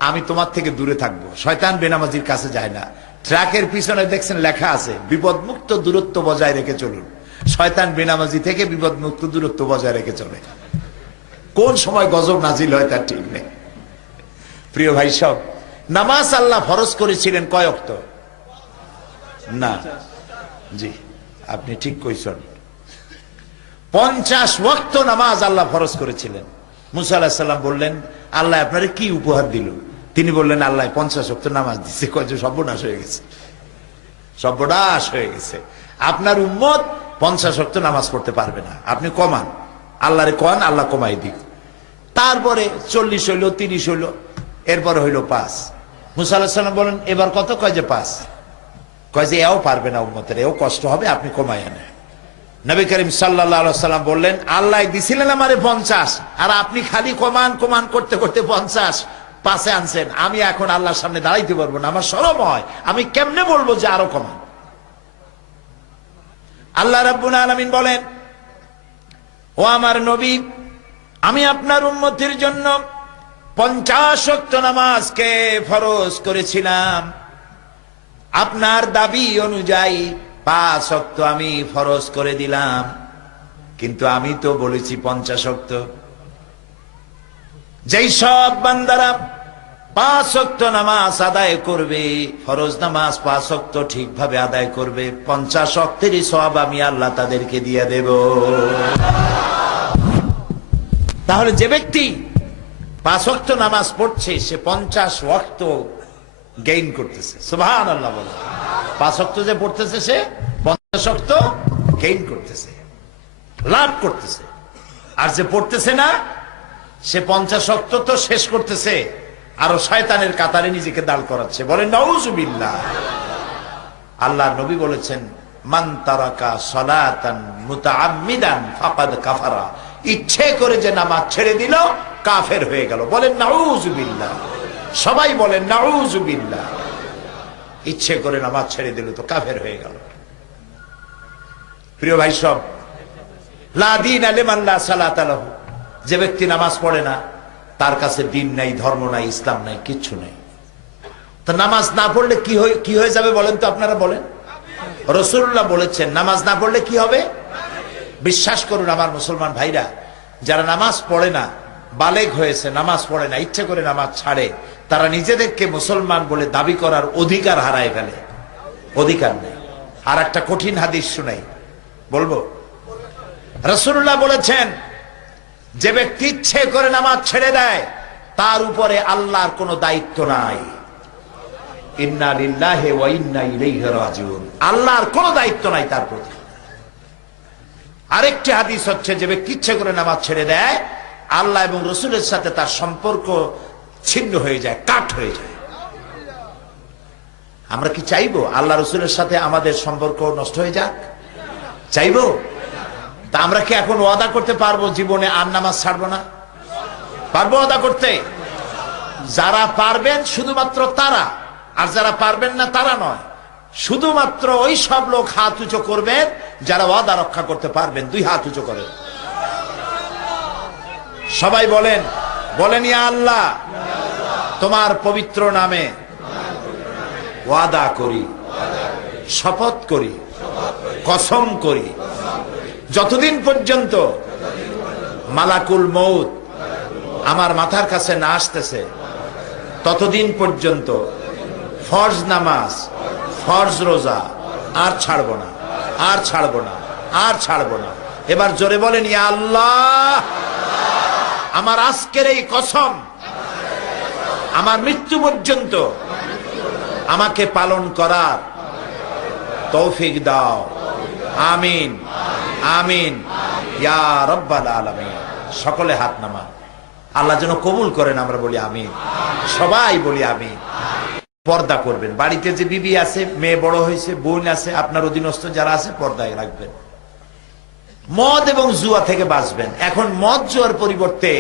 আমি তোমার থেকে দূরে থাকবো। শয়তান বেনামাজির কাছে যায় না। ট্রাকের পিছনে দেখছেন লেখা আছে বিপদমুক্ত দূরত্ব বজায় রেখে চলুন। শয়তান বেনামাজি থেকে বিপদমুক্ত দূরত্ব বজায় রেখে চলে। কোন সময় গজব নাজিল হয় তার ঠিক নেই। প্রিয় ভাই সব, নামাজ আল্লাহ ফরজ করেছিলেন কয় ওয়াক্ত? না জি, আপনি ঠিক কইছেন, 50 ওয়াক্ত নামাজ আল্লাহ ফরজ করেছিলেন। মুসা আলাইহিস সালাম বললেন, আল্লাহ আপনারে কি উপহার দিল? তিনি বললেন, আল্লাহ 50 ওয়াক্ত নামাজ দিচ্ছে। কয় যে সর্বনাশ হয়ে গেছে, সর্বনাশ হয়ে গেছে। আপনার উম্মত 50 ওয়াক্ত নামাজ পড়তে পারবে না, আপনি কমান, আল্লাহরে কমান, আল্লাহ কমাই দিক। তারপরে 40 হইল, 30 হইল, এরপরে হইল 5। মুসা আলাইহিস সালাম বলেন, এবার কত? কয় যে 5। কয় যে এও পারবে না উম্মতের, এও কষ্ট হবে, আপনি কমাই আনেন। নবী করিম সাল্লাল্লাহু আলাইহি সাল্লাম বললেন, আল্লাহ দিছিলেন আমারে 50, আর আপনি খালি কমান কমান করতে করতে 50 পাশে আনছেন। আমি এখন আল্লাহর সামনে দাঁড়াইতে পারবো না, আমার শরম হয়, আমি কেমনে বলবো যে আরো কমান। আল্লাহ রাব্বুল আলামিন বলেন, ও আমার নবী, আমি আপনার উম্মতের জন্য 50 ওয়াক্ত নামাজকে ফরজ করেছিলাম। আপনার দাবি অনুযায়ী 5 ওয়াক্ত আমি ফরজ করে দিলাম, কিন্তু আমি তো বলেছি 50 ওয়াক্ত। যেই সব বান্দারা 5 ওয়াক্ত নামাজ আদায় করবে, ফরজ নামাজ 5 ওয়াক্ত ঠিকভাবে আদায় করবে, 50 ওয়াক্তেরই সওয়াব আমি আল্লাহ তাদেরকে দিয়ে দেব। তাহলে যে ব্যক্তি 5 ওয়াক্ত নামাজ পড়ছে, সে 50 ওয়াক্ত গেইন করতেছে। সুবহানাল্লাহ বলে। 5 ওয়াক্ত যে পড়তেছে, সে 50 ওয়াক্ত গেইন করতেছে, লাভ করতেছে। আর যে পড়তেছে না, সে 50 ওয়াক্ত তো শেষ করতেছে, আরো শয়তানের কাতারে নিজেকে দাঁড় করাচ্ছে। বলেন নাউজুবিল্লাহ। আল্লাহর নবী বলেছেন, মান তারাকা সালাতান মুতাআম্মিদান ফাকাদ কাফারা। ইচ্ছে করে যে নামাজ ছেড়ে দিল, কাফের হয়ে গেল। বলেন নাউজুবিল্লাহ। সবাই বলেন নাউজুবিল্লাহ। ইচ্ছে করে নামাজ ছেড়ে দিল তো কাফের হয়ে গেল। প্রিয় ভাই সব, লা দীনা লিমান লা সালাতা লাহু। যে ব্যক্তি নামাজ পড়ে না, তার কাছে দিন নাই, ধর্ম নাই, ইসলাম নাই, কিচ্ছু নাই। তো নামাজ না পড়লে কি হয়ে যাবে বলেন তো, আপনারা বলেন। রাসূলুল্লাহ বলেছেন, নামাজ না পড়লে কি হবে? বিশ্বাস করুন আমার মুসলমান ভাইরা, যারা নামাজ পড়ে না, বালেগ হয়েছে, নামাজ পড়ে না, ইচ্ছে করে নামাজ ছাড়ে, তারা নিজেদেরকে মুসলমান বলে দাবি করার অধিকার হারায় ফেলে। অধিকার নেই। আর একটা কঠিন হাদিস শুনাই, বলবো। রাসূলুল্লাহ বলেছেন, যে ব্যক্তি ইচ্ছে করে নামাজ ছেড়ে দেয়, তার উপরে আল্লাহর কোনো দায়িত্ব নাই। ইন্না লিল্লাহি ওয়া ইন্না ইলাইহি রাজিউন। আল্লাহর কোনো দায়িত্ব নাই তার প্রতি। আরেকটি হাদিস হচ্ছে, যে ব্যক্তি ইচ্ছে করে নামাজ ছেড়ে দেয়, আল্লাহ এবং রাসূলের সাথে তার সম্পর্ক ছিন্ন হয়ে যায়, কাট হয়ে যায়। আমরা কি চাইবো আল্লাহ রাসূলের সাথে আমাদের সম্পর্ক নষ্ট হয়ে যাক? চাইবো? তা আমরা কি এখন ওয়াদা করতে পারবো জীবনে আর নামাজ ছাড়বো না? পারবো ওয়াদা করতে? যারা পারবেন শুধুমাত্র তারা, আর যারা পারবেন না তারা নয়। শুধুমাত্র ওই সব লোক হাত উঁচু করবেন যারা ওয়াদা রক্ষা করতে পারবেন। 2 হাত উঁচু করেন, সবাই বলেন, বলেন ইয়া আল্লাহ, তোমার পবিত্র নামে ওয়াদা করি, শপথ করি, কসম করি, যতদিন পর্যন্ত মালাকুল মউত আমার মাথার কাছে না আসতেছে, ততদিন পর্যন্ত ফরজ নামাজ, ফরজ রোজা আর ছাড়বো না, আর ছাড়বো না, আর ছাড়বো না। এবার জোরে বলেন, ইয়া আল্লাহ, আমার আজকের এই কসম আমার মৃত্যু পর্যন্ত আমাকে পালন করার তৌফিক দাও। আমিন, আমিন ইয়া রাব্বাল আলামিন। সকলে হাত নামান। আল্লাহ যেন কবুল করেন, আমরা বলি আমিন, সবাই বলি আমিন। পর্দা করবেন। বাড়িতে যে বিবি আছে, মেয়ে বড় হয়েছে, বোন আছে, আপনার অধীনস্থ যারা আছে, পর্দায় রাখবেন। মদ এবং জুয়া থেকে বাঁচবেন। এখন মদ জুয়ার পরিবর্তে,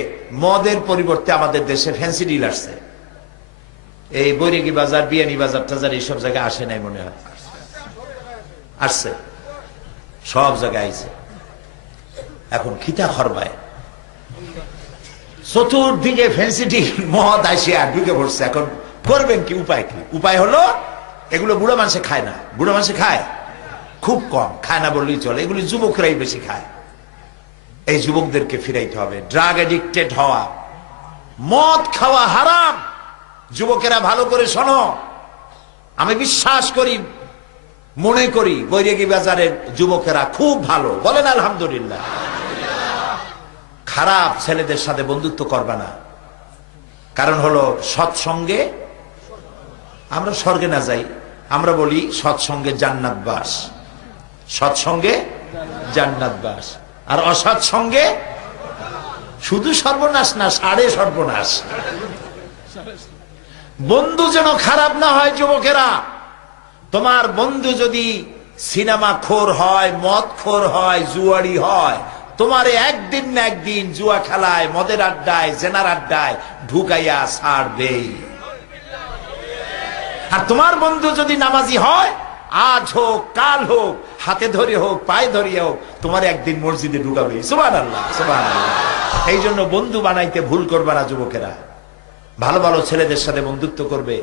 মদের পরিবর্তে আমাদের দেশে ফ্যান্সি ডিল আসছে। এই বৈরাগী বাজার, বিয়ানী বাজার টাজার এইসব জায়গায় আসে নাই মনে হয়, আসছে, সব জায়গায় আইছে। এখন খিতা খরবায় চতুর্দিকে ফ্যান্সি ডিল, মদ আসিয়া ঢুকে পড়ছে। এখন করবেন কি? উপায় কি? উপায় হলো, এগুলো বুড়ো মানুষে খায় না। বুড়ো মানুষে খায় খুব কম, খায় না বললেই চলে। এগুলি যুবকরাই বেশি খায়। এই যুবকদেরকে ফিরাইতে হবে। ড্রাগ এডিক্টেড হওয়া, মদ খাওয়া হারাম। যুবকেরা ভালো করে শোনো, আমি বিশ্বাস করি, মনে করি বৈরাগী বাজারের যুবকেরা খুব ভালো। বলেন আলহামদুলিল্লাহ। খারাপ ছেলেদের সাথে বন্ধুত্ব করবে না। কারণ হলো, সৎসঙ্গে আমরা স্বর্গে না যাই, আমরা বলি সৎসঙ্গে জান্নাত বাস। সৎসঙ্গে জান্নাত বাস। আর অসৎ সঙ্গে শুধু সর্বনাশ না, সাড়ে সর্বনাশ। বন্ধু যেন খারাপ না হয় যুবকেরা। তোমার বন্ধু যদি সিনেমা খোর হয়, মদ খোর হয়, জুয়ারি হয়, তোমারে একদিন না একদিন জুয়া খেলায়, মদের আড্ডায়, জেনার আড্ডায় ঢুকাইয়া ছাড়বেই। আর তোমার বন্ধু যদি নামাজি হয়, আজ হোক কাল হোক, হাতে ধরে হোক পায়ে ধরিয়ে হোক, তোমার একদিন মসজিদে ঢুকাবে। সুবহানাল্লাহ, সুবহানাল্লাহ। এই জন্য বন্ধু বানাইতে ভুল করবে না যুবকেরা। ভালো ভালো ছেলেদের সাথে বন্ধুত্ব করবে।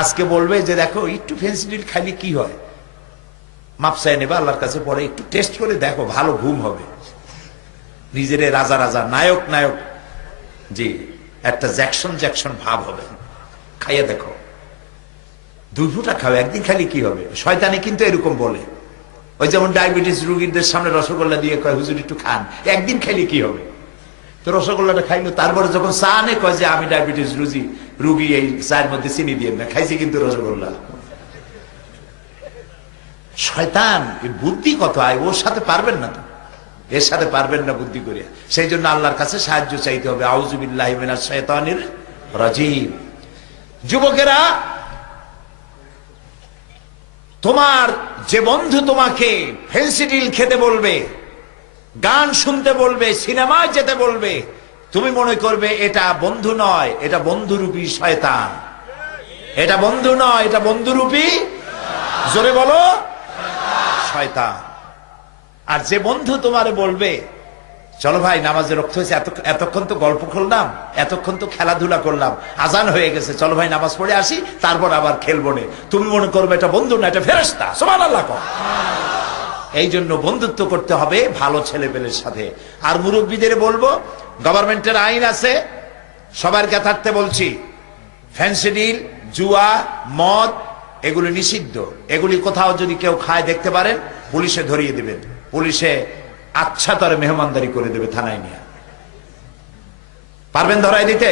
আজকে বলবে যে দেখো একটু ফেন্সিডিল খাইলে কি হয়, মাপসায় নেবে আল্লাহর কাছে, পরে একটু টেস্ট করে দেখো, ভালো ঘুম হবে, নিজের রাজা রাজা নায়ক নায়ক, জি একটা জ্যাকসন জ্যাকসন ভাব হবে। খাইয়া দেখো, 2 ফুটা খাও, একদিন খালি কি হবে। শয়তানি কিন্তু এরকম বলে, ওই যেমন ডায়াবেটিস রোগীদের সামনে রসগোল্লা দিয়ে কয় হুজুর একটু খান, একদিন খাইলে কি হবে। তো রসগোল্লাটা খাইলো, তারপরে যখন চা নে কয় যে আমি ডায়াবেটিস রুগী, এই চায়ের মধ্যে চিনি দিয়ে না, খাইছি কিন্তু রসগোল্লা। শয়তান বুদ্ধি কত আয়, ওর সাথে পারবেন না তো, এর সাথে পারবেন না বুদ্ধি করে। সেই জন্য আল্লাহর কাছে সাহায্য চাইতে হবে। আউযু বিল্লাহি মিনাশ শাইতানির রাজিম। যুবকেরা, তোমার যে বন্ধু তোমাকে ফেন্সিডিল খেতে বলবে, গান শুনতে বলবে, সিনেমায় যেতে বলবে, তুমি মনে করবে এটা বন্ধু নয়, এটা বন্ধুরূপী শয়তান। এটা বন্ধু নয়, এটা বন্ধুরূপী, জোরে বলো, শয়তান। আর যে বন্ধু তোমারে বলবে চলো ভাই নামাজে রক্ত হয়েছে, এতক্ষণ তো গল্প করলাম, এতক্ষণ তো খেলাধুলা করলাম, আজান হয়ে গেছে, চলো ভাই নামাজ পড়ে আসি, তারপর আবার খেলবো নে, তুমি মনে করবে এটা বন্ধু না, এটা ফেরেশতা। সুবহানাল্লাহ। এই জন্য বন্ধুত্ব করতে হবে ভালো ছেলেপেলের সাথে। আর মুরব্বীদের বলবো, গভর্নমেন্টের আইন আছে, সবারকে থাকতে বলছি, ফেন্সিডিল, জুয়া, মদ এগুলি নিষিদ্ধ। এগুলি কোথাও যদি কেউ খায় দেখতে পারেন, পুলিশে ধরিয়ে দিবেন, পুলিশে আচ্ছা তরে মেহমানদারি করে দেবে থানায় নিয়ে। পারবেন ধরাই দিতে?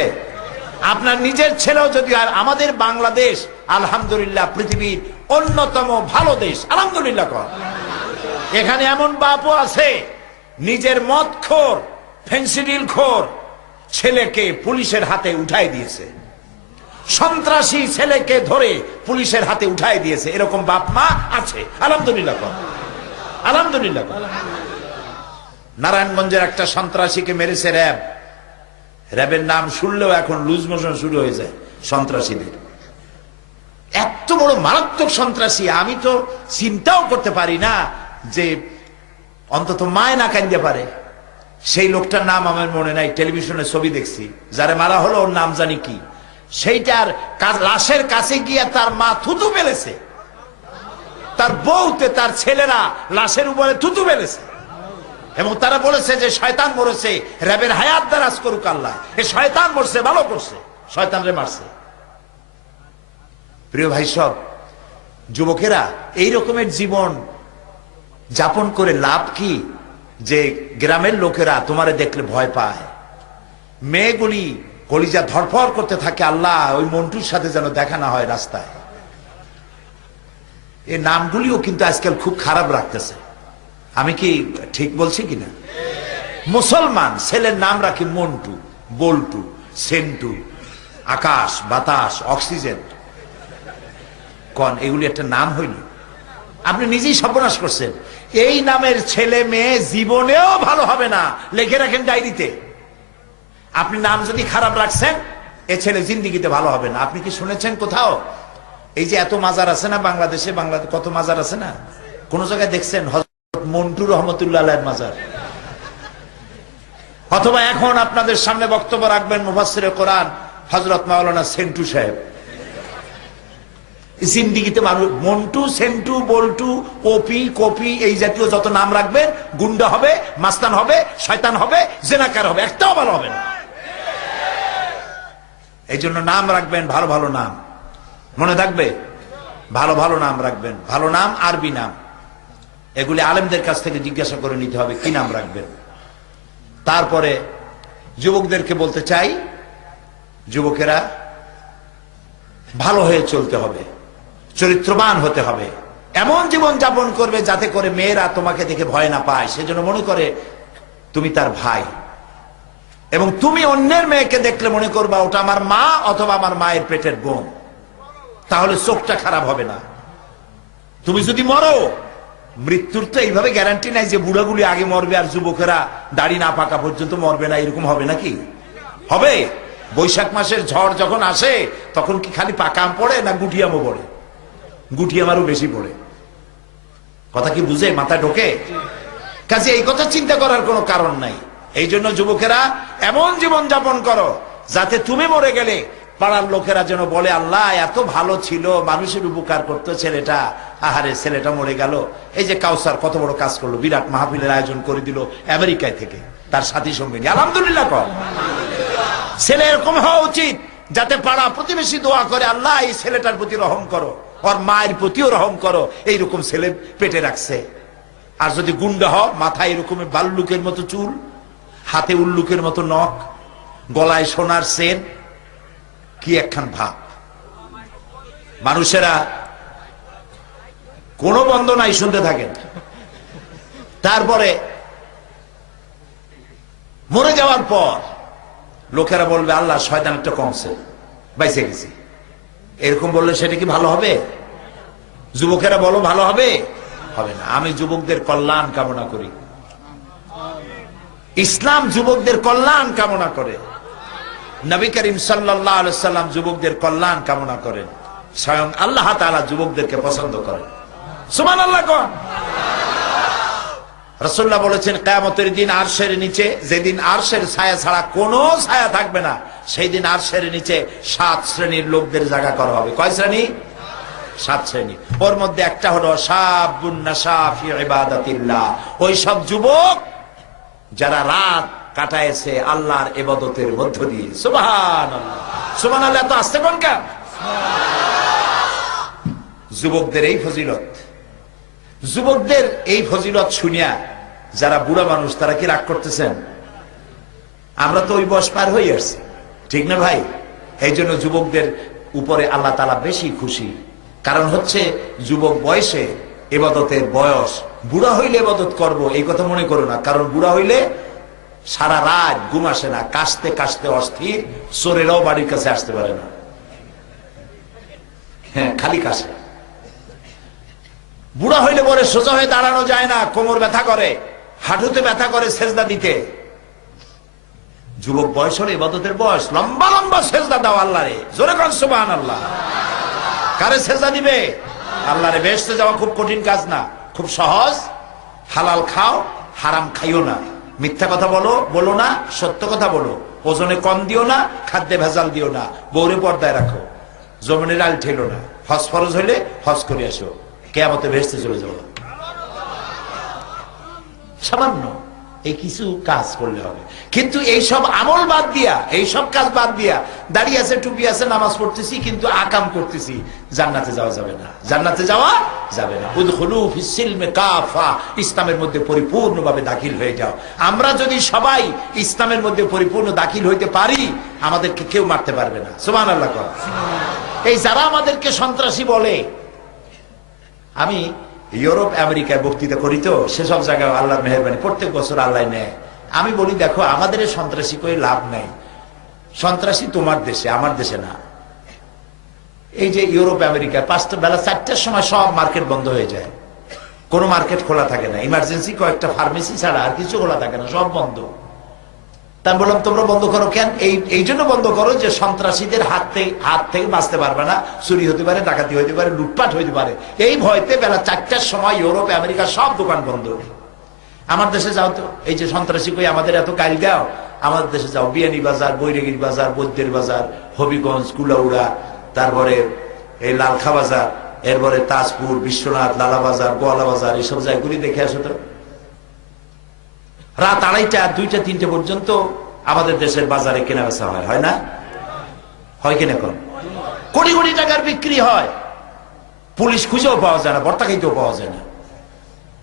আপনার নিজের ছেলেও যদি। আর আমাদের বাংলাদেশ আলহামদুলিল্লাহ পৃথিবীর অন্যতম ভালো দেশ, আলহামদুলিল্লাহ। এখানে এমন বাপও আছে নিজের মদখোর, ফেন্সিডিল খোর ছেলেকে পুলিশের হাতে উঠাই দিয়েছে, সন্ত্রাসী ছেলেকে ধরে পুলিশের হাতে উঠাই দিয়েছে, এরকম বাপ মা আছে, আলহামদুলিল্লাহ, আলহামদুলিল্লাহ। নারায়ণগঞ্জের একটা সন্ত্রাসীকে মেরেছে র্যাব। র্যাবের নাম শুনলেও এখন লুজ মোশন শুরু হয়ে যায় সন্ত্রাসীদের। এত বড় মারাত্মক সন্ত্রাসী, আমি তো চিন্তাও করতে পারি না যে অন্তত মায় না কান্দতে পারে। সেই লোকটার নাম আমার মনে নাই, টেলিভিশনে ছবি দেখছি, যারে মারা হলো ওর নাম জানি কি। সেইটার লাশের কাছে গিয়ে তার মা থুতু ফেলেছে, তার বউতে, তার ছেলেরা লাশের উপরে থুতু ফেলেছে, এবং তারা বলেছে যে শয়তান মরেছে, র্যাবের হায়াত দারাজ করুক আল্লাহ, এ শয়তান মরছে, ভালো করছে, শয়তান রে মারছে। প্রিয় ভাই সব, যুবকেরা এই রকমের জীবন যাপন করে লাভ কি? যে গ্রামের লোকেরা তোমারে দেখলে ভয় পায়, মেয়েগুলি কলিজা ধরফর করতে থাকে, আল্লাহ ওই মন্টুর সাথে যেন দেখা না হয় রাস্তায়। এই নামগুলিও কিন্তু আজকাল খুব খারাপ রাখতেছে। আমি কি ঠিক বলছি কিনা? মুসলমান ছেলের নাম রাখি মন্টু, বল্টু, সেন্টু, আকাশ, বাতাস, অক্সিজেন। কোন এগুলি একটা নাম হইল? আপনি নিজেই সর্বনাশ করছেন। এই নামের ছেলে মেয়ে জীবনেও ভালো হবে না, লিখে রাখেন ডায়েরিতে। আপনি নাম যদি খারাপ রাখছেন, এ ছেলে জিন্দিগিতে ভালো হবে না। আপনি কি শুনেছেন কোথাও এই যে এত মাজার আছে না বাংলাদেশে, কত মাজার আছে না, কোন জায়গায় দেখছেন হযরত মন্টু রহমতুল্লাহ আলাইহির মাজার? অথবা এখন আপনাদের সামনে বক্তব্য রাখবেন মুফাসসিরে কোরআন হযরত মাওলানা সেন্টু সাহেব। জিন্দিগিতে মানুষ মন্টু, সেন্টু, বল্টু, ওপি, কপি এই জাতীয় যত নাম রাখবেন, গুন্ডা হবে, মাস্তান হবে, শয়তান হবে, জেনাকার হবে, একটাও ভালো হবে না। এই জন্য নাম রাখবেন ভালো ভালো নাম, মনে থাকবে, ভালো ভালো নাম রাখবেন। ভালো নাম, আরবি নাম, এগুলি আলেমদের কাছ থেকে জিজ্ঞাসা করে নিতে হবে কি নাম রাখবেন। তারপরে যুবকদেরকে বলতে চাই, যুবকেরা ভালো হয়ে চলতে হবে, চরিত্রবান হতে হবে, এমন জীবন যাপন করবে যাতে করে মেয়েরা তোমাকে দেখে ভয় না পায়, সেজন্য মনে করে তুমি তার ভাই, এবং তুমি অন্যের মেয়েকে দেখলে মনে করবা ওটা আমার মা অথবা আমার মায়ের পেটের বোন, তাহলে চোখটা খারাপ হবে না। তুমি যদি মরো, মৃত্যুর তো এইভাবে গ্যারান্টি নাই যে বুড়াগুলি আগে মরবে আর যুবকেরা দাড়ি না পাকা পর্যন্ত মরবে না, এরকম হবে নাকি? হবে। বৈশাখ মাসের ঝড় যখন আসে তখন কি খালি পাকা আম পড়ে না গুটি আমও পড়ে? গুটি আমারও বেশি পড়ে। কথা কি বুঝে মাথা ঢোকে? কাজে এই কথা চিন্তা করার কোনো কারণ নাই। এই জন্য যুবকেরা এমন জীবন যাপন করো যাতে তুমি মরে গেলে পাড়ার লোকেরা যেন বলে, আল্লাহ এত ভালো ছিল, মানুষের উপকার করতো ছেলেটা, আহারে ছেলেটা মরে গেল। এই যে কাউসার কত বড় কাজ করলো, বিরাট মাহফিলের আয়োজন করে দিল আমেরিকায় থেকে তার সাথী সঙ্গে নিয়ে, আলহামদুলিল্লাহ কর। ছেলে এরকম হওয়া উচিত যাতে পাড়া প্রতিবেশী দোয়া করে, আল্লাহ এই ছেলেটার প্রতি রহম করো, ওর মায়ের প্রতিও রহম করো, এইরকম ছেলে পেটে রাখছে। আর যদি গুন্ডা হও, মাথায় এরকম বাল্লুকের মতো চুল, হাতে উল্লুকের মতো নখ, গলায় সোনার সেন, কি একখান ভাব। মানুষেরা কোনো বন্ধ নাই, শুনতে থাকেন। তারপরে মরে যাওয়ার পর লোকেরা বলবে, আল্লাহ শয়তান একটা কমছে, বাইসে গেছি। এরকম বললে সেটা কি ভালো হবে? যুবকেরা বলো ভালো হবে? হবে না। আমি যুবকদের কল্যাণ কামনা করি, ইসলাম যুবকদের কল্যাণ কামনা করে, নবী করিম সাল্লাল্লাহু আলাইহি সাল্লাম যুবকদের কল্যাণ কামনা করেন, স্বয়ং আল্লাহ তাআলা যুবকদেরকে পছন্দ করেন। সুবহানাল্লাহ কোন। রাসূলুল্লাহ বলেছেন, কিয়ামতের দিন আরশের নিচে, যেদিন আরশের ছায়া ছাড়া কোনো ছায়া থাকবে না, সেই দিন আরশের নিচে 7 শ্রেণীর লোকদের জায়গা করা হবে। কয় শ্রেণী? 7 শ্রেণী। ওর মধ্যে একটা হলো শাবুন নাশা ফি ইবাদাতিল্লাহ, ওই সব যুবক যারা রাত কাটাইছে আল্লাহর ইবাদতের মধ্য দিয়ে। সুবহানাল্লাহ, সুবহানাল্লাহ। তো আসতে কোন কেন? যুবকদের এই ফজিলত, যুবকদের এই ফজিলত শুনিয়া যারা বুড়া মানুষ তারা কি রাগ করতেছেন? আমরা তো ওই বয়স পার হয়ে আসছি, ঠিক না ভাই? এই জন্য যুবকদের উপরে আল্লাহ তাআলা বেশি খুশি। কারণ হচ্ছে যুবক বয়সে ইবাদতের বয়স, বুড়া হইলে ইবাদত করব এই কথা মনে করো না। কারণ বুড়া হইলে সারা রাত ঘুম আসে না, কাশতে কাশতে অস্থির, চোরেরাও বাড়ির কাছে আসতে পারে না। হ্যাঁ, খালি কাশে। বুড়া হইলে পরে সোজা হয়ে দাঁড়ানো যায় না, কোমর ব্যথা করে, হাঁটুতে ব্যথা করে সেজদা দিতে। যুবক বয়স হলে ইবাদতের বয়স, লম্বা লম্বা সেজদা দাও আল্লাহরে, জোরে কোন সুবহানাল্লাহ। কারে সেজদা দিবে? আল্লাহরে। বেহেশতে যাওয়া খুব কঠিন কাজ না, খুব সহজ। হালাল খাও, হারাম খাইও না, মিথ্যা কথা বলো না, সত্য কথা বলো, ওজনে কম দিও না, খাদ্যে ভেজাল দিও না, বউরে পর্দায় রাখো, জমিনের আল ঠেলো না, হজ ফরজ হইলে হজ করে আসো, কিয়ামতে বেহেশতে চলে যাবো। সামান্য এই কিছু কাজ করলে হবে। কিন্তু এই সব আমল বাদ দিয়া, এই সব কাজ বাদ দিয়া দাঁড়িয়ে আছে, টুপি আছে, নামাজ পড়তেছি, কিন্তু আকাম করতেছি, জান্নাতে যাওয়া যাবে না, জান্নাতে যাওয়া যাবে না। উদখুলু ফিস সিলমি কাফা, ইসলামের মধ্যে পরিপূর্ণভাবে দাখিল হয়ে যাও। আমরা যদি সবাই ইসলামের মধ্যে পরিপূর্ণ দাখিল হইতে পারি, আমাদেরকে কেউ মারতে পারবে না। সুবহানাল্লাহ। এই যারা আমাদেরকে সন্ত্রাসী বলে, আমি ইউরোপ আমেরিকায় বক্তৃতা করি, তো সেসব জায়গায় আল্লাহর মেহেরবানি প্রত্যেক বছর আল্লাহ নেয়। আমি বলি, দেখো আমাদের সন্ত্রাসী করে লাভ নাই, সন্ত্রাসী তোমার দেশে, আমার দেশে না। এই যে ইউরোপ আমেরিকায় বেলা 4টার সময় সব মার্কেট বন্ধ হয়ে যায়, কোনো মার্কেট খোলা থাকে না, ইমার্জেন্সি কয়েকটা ফার্মেসি ছাড়া আর কিছু খোলা থাকে না, সব বন্ধ। তা আমি বললাম, তোমরা বন্ধ করো কেন? এই জন্য বন্ধ করো যে সন্ত্রাসীদের হাত থেকে বাঁচতে পারবে না, চুরি হতে পারে, ডাকাতি হতে পারে, লুটপাট হতে পারে, এই ভয়তে বেলা 4টার সময় ইউরোপ আমেরিকা সব দোকান বন্ধ। আমার দেশে যাও তো, এই যে সন্ত্রাসী কই আমাদের এত গাইল দাও, আমাদের দেশে যাও, বিয়ানী বাজার, বৈরাগীর বাজার, বৈদ্যের বাজার, হবিগঞ্জ, কুলাউড়া, তারপরে এই লালখা বাজার, এরপরে তাজপুর, বিশ্বনাথ, লালা বাজার, গোয়ালা বাজার, এইসব জায়গাগুলি দেখে আসো তো। রাত 2:30, 2টা, 3টে পর্যন্ত আমাদের দেশের বাজারে কেনা বেচা হয় না? হয় কিনা? কোন কোটি কোটি টাকার বিক্রি হয়, পুলিশ খুঁজেও পাওয়া যায় না, বর্তা খাইতেও পাওয়া যায় না।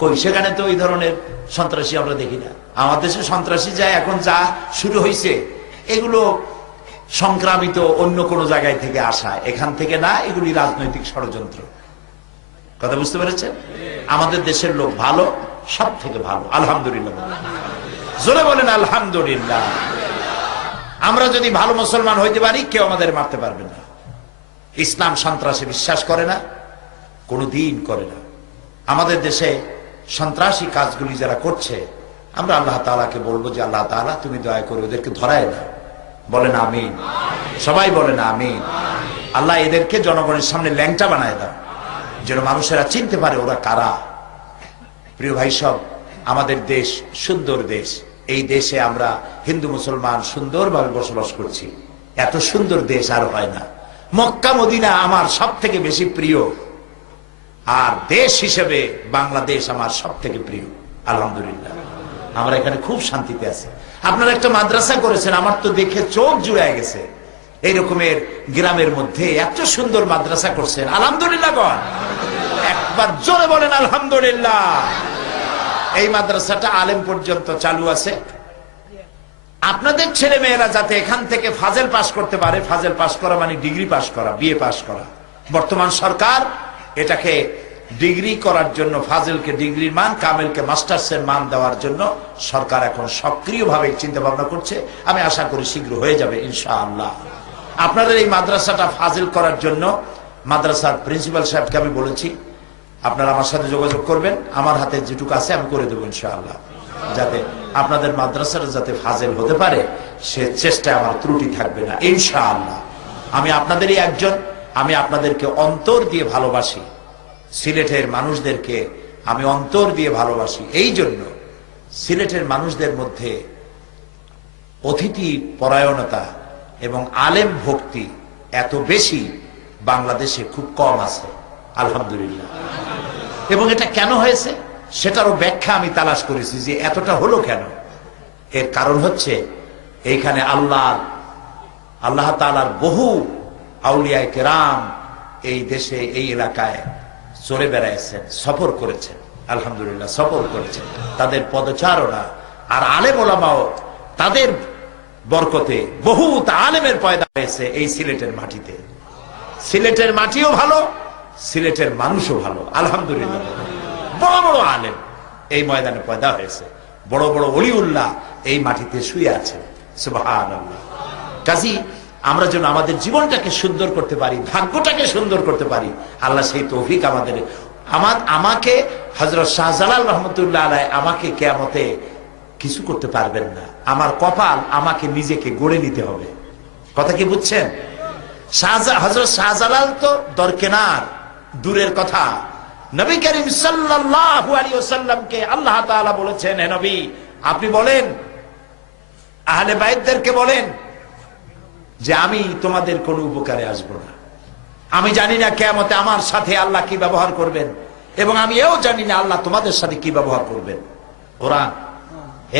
কই সেখানে তো এই ধরনের সন্ত্রাসী আমরা দেখি না। আমার দেশে সন্ত্রাসী যায় এখন যা শুরু হয়েছে, এগুলো সংক্রামিত অন্য কোনো জায়গায় থেকে আসা, এখান থেকে না, এগুলি রাজনৈতিক ষড়যন্ত্র। কথা বুঝতে পেরেছেন? আমাদের দেশের লোক ভালো, সব থেকে ভালো, আলহামদুলিল্লাহ। জোরে বলেন আলহামদুলিল্লাহ। আমরা যদি ভালো মুসলমান হইতে পারি, কেউ আমাদের মারতে পারবে না। ইসলাম সন্ত্রাসে বিশ্বাস করে না, কোনো দিন করে না। আমাদের দেশে সন্ত্রাসী কাজগুলি যারা করছে, আমরা আল্লাহ তাআলাকে বলবো যে আল্লাহ তাআলা তুমি দয়া করে ওদেরকে ধরায় দাও। বলেন আমিন, সবাই বলেন আমিন। আল্লাহ এদেরকে জনগণের সামনে ল্যাংটা বানায় দাও, যেন মানুষেরা চিনতে পারে ওরা কারা। প্রিয় ভাই সব, আমাদের দেশ সুন্দর দেশ। এই দেশে আমরা হিন্দু মুসলমান সুন্দরভাবে বসবাস করছি। এত সুন্দর দেশ আর হয় না। মক্কা মদিনা আমার সব থেকে বেশি প্রিয়, আর দেশ হিসেবে বাংলাদেশ আমার সব থেকে প্রিয়। আলহামদুলিল্লাহ, আমরা এখানে খুব শান্তিতে আছি। আপনারা একটা মাদ্রাসা করেছেন, আমার তো দেখে চোখ জুড়ায় গেছে। এই রকমের গ্রামের মধ্যে এত সুন্দর মাদ্রাসা করছেন, আলহামদুলিল্লাহ কন, একবার জোরে বলেন আলহামদুলিল্লাহ। এই মাদ্রাসাটা আলেম পর্যন্ত চালু আছে। আপনাদের ছেলে মেয়েরা যাতে এখান থেকে ফাজেল পাস করতে পারে, ফাজেল পাস করা মানে ডিগ্রি পাস করা, বিএ পাস করা। বর্তমান সরকার এটাকে ডিগ্রি করার জন্য, ফাজেলকে ডিগ্রির মান, কামেলকে মাস্টার্সের মান দেওয়ার জন্য সরকার এখন সক্রিয়ভাবে চিন্তা ভাবনা করছে। আমি আশা করি শীঘ্র হয়ে যাবে ইনশাআল্লাহ। আপনাদের এই মাদ্রাসাটা ফাজিল করার জন্য মাদ্রাসার প্রিন্সিপাল সাহেবকে আমি বলেছি, আপনারা আমার সাথে যোগাযোগ করবেন, আমার হাতে যেটুকু আছে আমি করে দেবো ইনশাআল্লাহ, যাতে আপনাদের মাদ্রাসাটা যাতে ফাজিল হতে পারে সে চেষ্টায় আমার ত্রুটি থাকবে না ইনশাআল্লাহ। আমি আপনাদেরই একজন, আমি আপনাদেরকে অন্তর দিয়ে ভালোবাসি। সিলেটের মানুষদেরকে আমি অন্তর দিয়ে ভালোবাসি। এই জন্য সিলেটের মানুষদের মধ্যে অতিথি পরায়ণতা এবং আলেম ভক্তি এত বেশি বাংলাদেশে খুব কম আছে, আলহামদুলিল্লাহ। এবং এটা কেন হয়েছে সেটারও ব্যাখ্যা আমি তালাশ করেছি যে এতটা হলো কেন। এর কারণ হচ্ছে এইখানে আল্লাহ তাআলার বহু আউলিয়ায়ে কেরাম এই দেশে, এই এলাকায় চলে বেড়াইছেন, সফর করেছেন, আলহামদুলিল্লাহ সফর করেছেন। তাদের পদচারণা আর আলেম ওলামাও, তাদের বরকতে বহুত আলেমের পয়দা হয়েছে এই সিলেটের মাটিতে। সিলেটের মাটিও ভালো, সিলেটের মানুষও ভালো, আলহামদুলিল্লাহ। বড় বড় আলেম এই ময়দানে পয়দা হয়েছে, বড় বড় ওলিউল্লাহ এই মাটিতে শুয়ে আছে, সুবহানাল্লাহ। কাজী আমরা যেন আমাদের জীবনটাকে সুন্দর করতে পারি, ভাগ্যটাকে সুন্দর করতে পারি, আল্লাহ সেই তৌফিক আমাকে হযরত শাহজালাল রাহমাতুল্লাহ আলাইহি আমাকে কিয়ামতে কিছু করতে পারবেন না। আমার কপাল আমাকে নিজেকে গড়ে নিতে হবে। কথা কি বুঝছেন? হযরত শাহজালাল তো দরকেনার, দূরের কথা। নবী করিম সাল্লাল্লাহু আলাইহি ওয়াসাল্লামকে আল্লাহ তাআলা বলেছেন, হে নবী আপনি বলেন, আহলে বাইতদেরকে বলেন যে আমি তোমাদের কোনো উপকারে আসব না। আমি জানি না কিয়ামতে আমার সাথে আল্লাহ কি ব্যবহার করবেন, এবং আমি এও জানি না আল্লাহ তোমাদের সাথে কি ব্যবহার করবেন। ওরা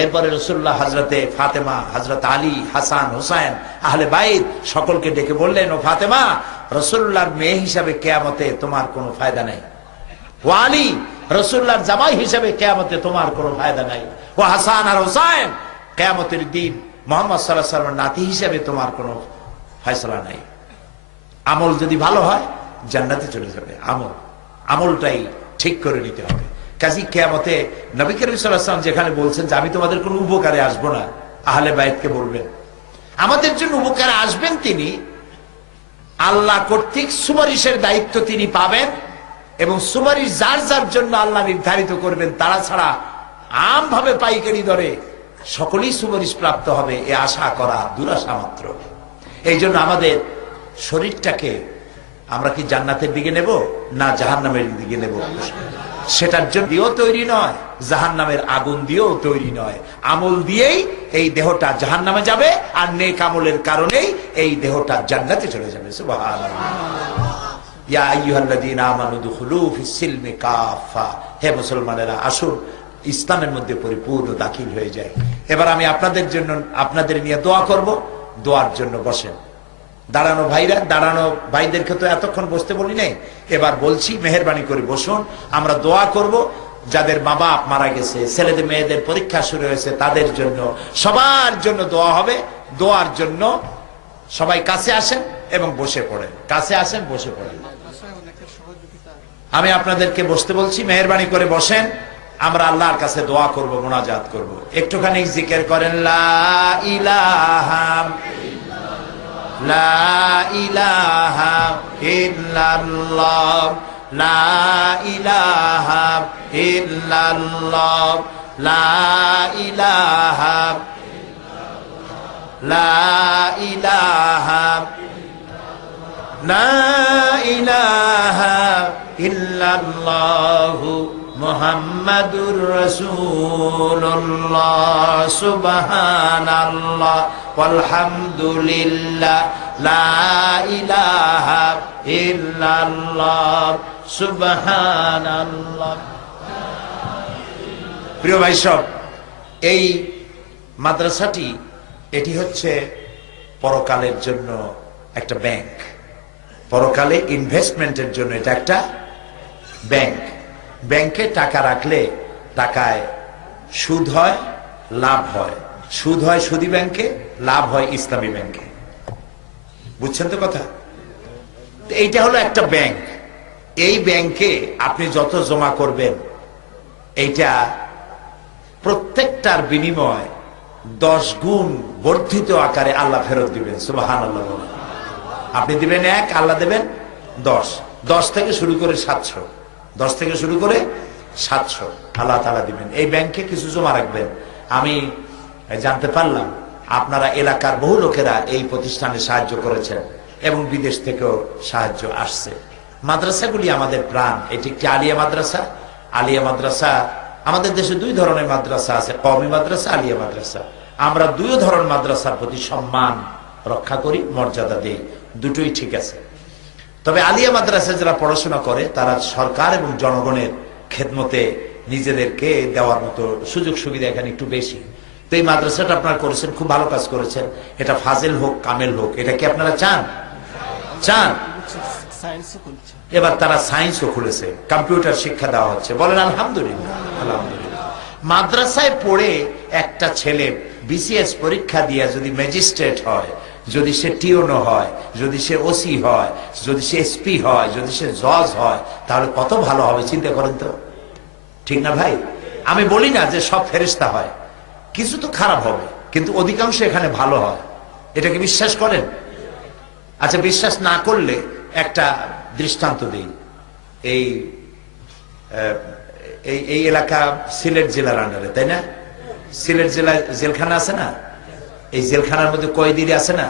এরপরে রাসূলুল্লাহ, হযরতে ফাতেমা, হযরত আলী, হাসান, হুসাইন, আহলে বাইত সকলকে ডেকে বললেন, ও ফাতেমা, রাসূলুল্লাহর মেয়ে হিসাবে কিয়ামতে তোমার কোনো ফায়দা নাই। ও আলী, রাসূলুল্লাহর জামাই হিসাবে কিয়ামতে তোমার কোনো ফায়দা নাই। ও হাসান আর হুসাইন, কিয়ামতের দিন মুহাম্মদ সাল্লাল্লাহু আলাইহি ওয়াসাল্লামের নাতি হিসাবে তোমার কোনো ফয়সালা নাই। আমল যদি ভালো হয় জান্নাতে চলে যাবে, আমলটাই ঠিক করে নিতে হবে। কাজী কিয়ামতে নবী করিম সাল্লাল্লাহু আলাইহি ওয়াসাল্লাম যেখানে বলছেন যে আমি তোমাদের কোনো উপকারে আসবো না, আহলে বাইতকে বলবেন আমাদের জন্য উপকারে আসবেন তিনি। আল্লাহ কর্তৃক সুপারিশের দায়িত্ব তিনি পাবেন, এবং সুপারিশ যার যার জন্য আল্লাহ নির্ধারিত করবেন, তারা ছাড়া আমভাবে পাইকারি দরে সকলেই সুপারিশ প্রাপ্ত হবে, এ আশা করা দুরাশা মাত্র। এই জন্য আমাদের শরীরটাকে আমরা কি জান্নাতের দিকে নেব না জাহান্নামের দিকে নেব? সেটার জন্য দিয়েও তৈরি নয়, জাহান্নামের আগুন দিয়েও তৈরি নয়। আমল দিয়েই এই দেহটা জাহান্নামে যাবে, আর নেক আমলের কারণেই এই দেহটা জান্নাতে চলে যাবে। সুবহানাল্লাহ। ইয়া আইয়ুহাল্লাযীনা আমানু দুখুলু ফিস সিলমি কাফা, হে মুসলমানেরা আসুন ইসলামের মধ্যে পরিপূর্ণ দাখিল হয়ে যায়। এবার আমি আপনাদের জন্য, আপনাদের নিয়ে দোয়া করব। দোয়ার জন্য বসেন। দাঁড়ানো ভাইরা, দাঁড়ানো ভাইদেরকে তো এতক্ষণ বসতে বলি নাই, এবার বলছি মেহেরবানি করে বসুন। আমরা দোয়া করব যাদের মা বাপ মারা গেছে, ছেলেদের মেয়েদের পরীক্ষা শুরু হয়েছে, তাদের জন্য, সবার জন্য দোয়া হবে। দোয়ার জন্য সবাই কাছে আসেন এবং বসে পড়েন, কাছে আসেন, বসে পড়েন। আমি আপনাদেরকে বসতে বলছি, মেহেরবানি করে বসেন। আমরা আল্লাহর কাছে দোয়া করব, মোনাজাত করব। একটুখানি জিকির করেন, লা ইলাহা লা ইলাহা ইল্লাল্লাহ লা ইলাহা ইল্লাল্লাহ লা ইলাহা লা ইলাহা লা ইলাহা ইল্লাল্লাহু মুহাম্মাদুর রাসূলুল্লাহ সুবহানাল্লাহ ওয়ালহামদুলিল্লাহ লা ইলাহা ইল্লাল্লাহ সুবহানাল্লাহ। প্রিয় ভাই সব, এই মাদ্রাসাটি এটি হচ্ছে পরকালের জন্য একটা ব্যাংক, পরকালে ইনভেস্টমেন্টের জন্য এটা একটা ব্যাংক। ব্যাংকে টাকা রাখলে টাকায় সুদ হয়, লাভ হয়। সুদ হয় সুদী ব্যাংকে, লাভ হয় ইসলামী ব্যাংকে। বুঝছেন তো কথা? এইটা হলো একটা ব্যাংক। এই ব্যাংকে আপনি যত জমা করবেন, এইটা প্রত্যেকটার বিনিময় 10 গুণ বর্ধিত আকারে আল্লাহ ফেরত দিবেন। সুবহানাল্লাহ। আপনি দিবেন 1, আল্লাহ দেবেন 10। 10 থেকে শুরু করে 700, 10 থেকে শুরু করে 700 আল্লাহ তাআলা দিবেন। এই ব্যাংকে কিছু জমা রাখবেন। আমি জানতে পারলাম আপনারা এলাকার বহু লোকেরা এই প্রতিষ্ঠানে সাহায্য করেছেন এবং বিদেশ থেকেও সাহায্য আসছে। মাদ্রাসাগুলি আমাদের প্রাণ। এটি একটি আলিয়া মাদ্রাসা। আলিয়া মাদ্রাসা, আমাদের দেশে 2 ধরনের মাদ্রাসা আছে, কওমি মাদ্রাসা, আলিয়া মাদ্রাসা। আমরা 2 ধরনের মাদ্রাসার প্রতি সম্মান রক্ষা করি, মর্যাদা দেই, দুটোই ঠিক আছে। তবে আলিয়া মাদ্রাসা যারা পড়াশোনা করে তারা সরকার এবং জনগণের খেদমতে নিজেদেরকে দেওয়ার মতো সুযোগ সুবিধা এখানে একটু বেশি। তো এই মাদ্রাসাটা আপনারা করেছেন, খুব ভালো কাজ করেছেন। এটা ফাজিল হোক, কামেল হোক, এটা কি আপনারা চান? চান? এবার তারা সায়েন্সও খুলেছে, কম্পিউটার শিক্ষা দেওয়া হচ্ছে। বলেন আলহামদুলিল্লাহ। আলহামদুলিল্লাহ। মাদ্রাসায় পড়ে একটা ছেলে বিসিএস পরীক্ষা দিয়ে যদি ম্যাজিস্ট্রেট হয়, যদি সে টিওনো হয়, যদি সে ওসি হয়, যদি সে এসপি হয়, যদি সে জজ হয়, তাহলে কত ভালো হবে চিন্তা করেন তো। ঠিক না ভাই? আমি বলি না যে সব ফেরেশতা হয়, কিছু তো খারাপ হবে, কিন্তু অধিকাংশ এখানে ভালো হয়। এটাকে বিশ্বাস করেন? আচ্ছা, বিশ্বাস না করলে একটা দৃষ্টান্ত দিই। এই এই এলাকা সিলেট জেলার আন্ডারে, তাই না? সিলেট জেলায় জেলখানা আছে না? এই জেলখানার মধ্যে কয়েদি আছে না?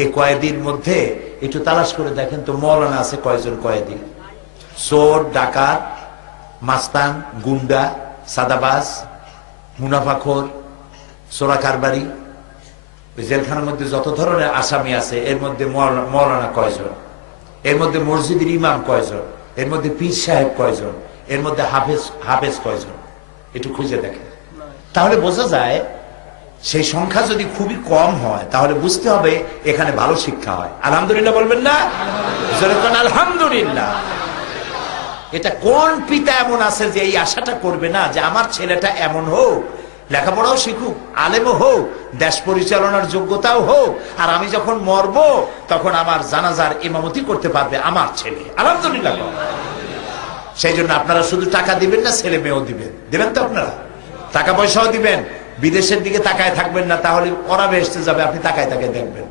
এই কয়েদির মধ্যে একটু তালাশ করে দেখেন তো মৌলানা আছে কয়জন কয়েদি? চোর, ডাকাত, মাস্তান, গুন্ডা, সাদাবাজ, মুনাফাখোর, চোরা কারবারি। ওই জেলখানার মধ্যে যত ধরনের আসামি আছে এর মধ্যে মৌলানা কয়জন? এর মধ্যে মসজিদের ইমাম কয়জন? এর মধ্যে পীর সাহেব কয়জন? এর মধ্যে হাফেজ কয়জন? একটু খুঁজে দেখেন, তাহলে বোঝা যায়। সেই সংখ্যা যদি খুবই কম হয় তাহলে বুঝতে হবে এখানে ভালো শিক্ষা হয়। আলহামদুলিল্লাহ বলবেন না? আলহামদুলিল্লাহ। এটা কোন পিতা এমন আছে যে এই আশাটা করবে না যে আমার ছেলেটা এমন হোক, লেখাপড়াও শিখুক, আলেমও হোক, দেশ পরিচালনার যোগ্যতাও হোক, আর আমি যখন মরব তখন আমার জানাজার ইমামতি করতে পারবে আমার ছেলে। আলহামদুলিল্লাহ। সেই জন্য আপনারা শুধু টাকা দিবেন না, ছেলে মেয়েও দিবেন। দিবেন তো আপনারা? টাকা পয়সাও দিবেন। বিদেশের দিকে তাকায় থাকবেন না, তাহলে ওরা বেহেশতে যাবে, আপনি তাকায় তাকায় দেখবেন।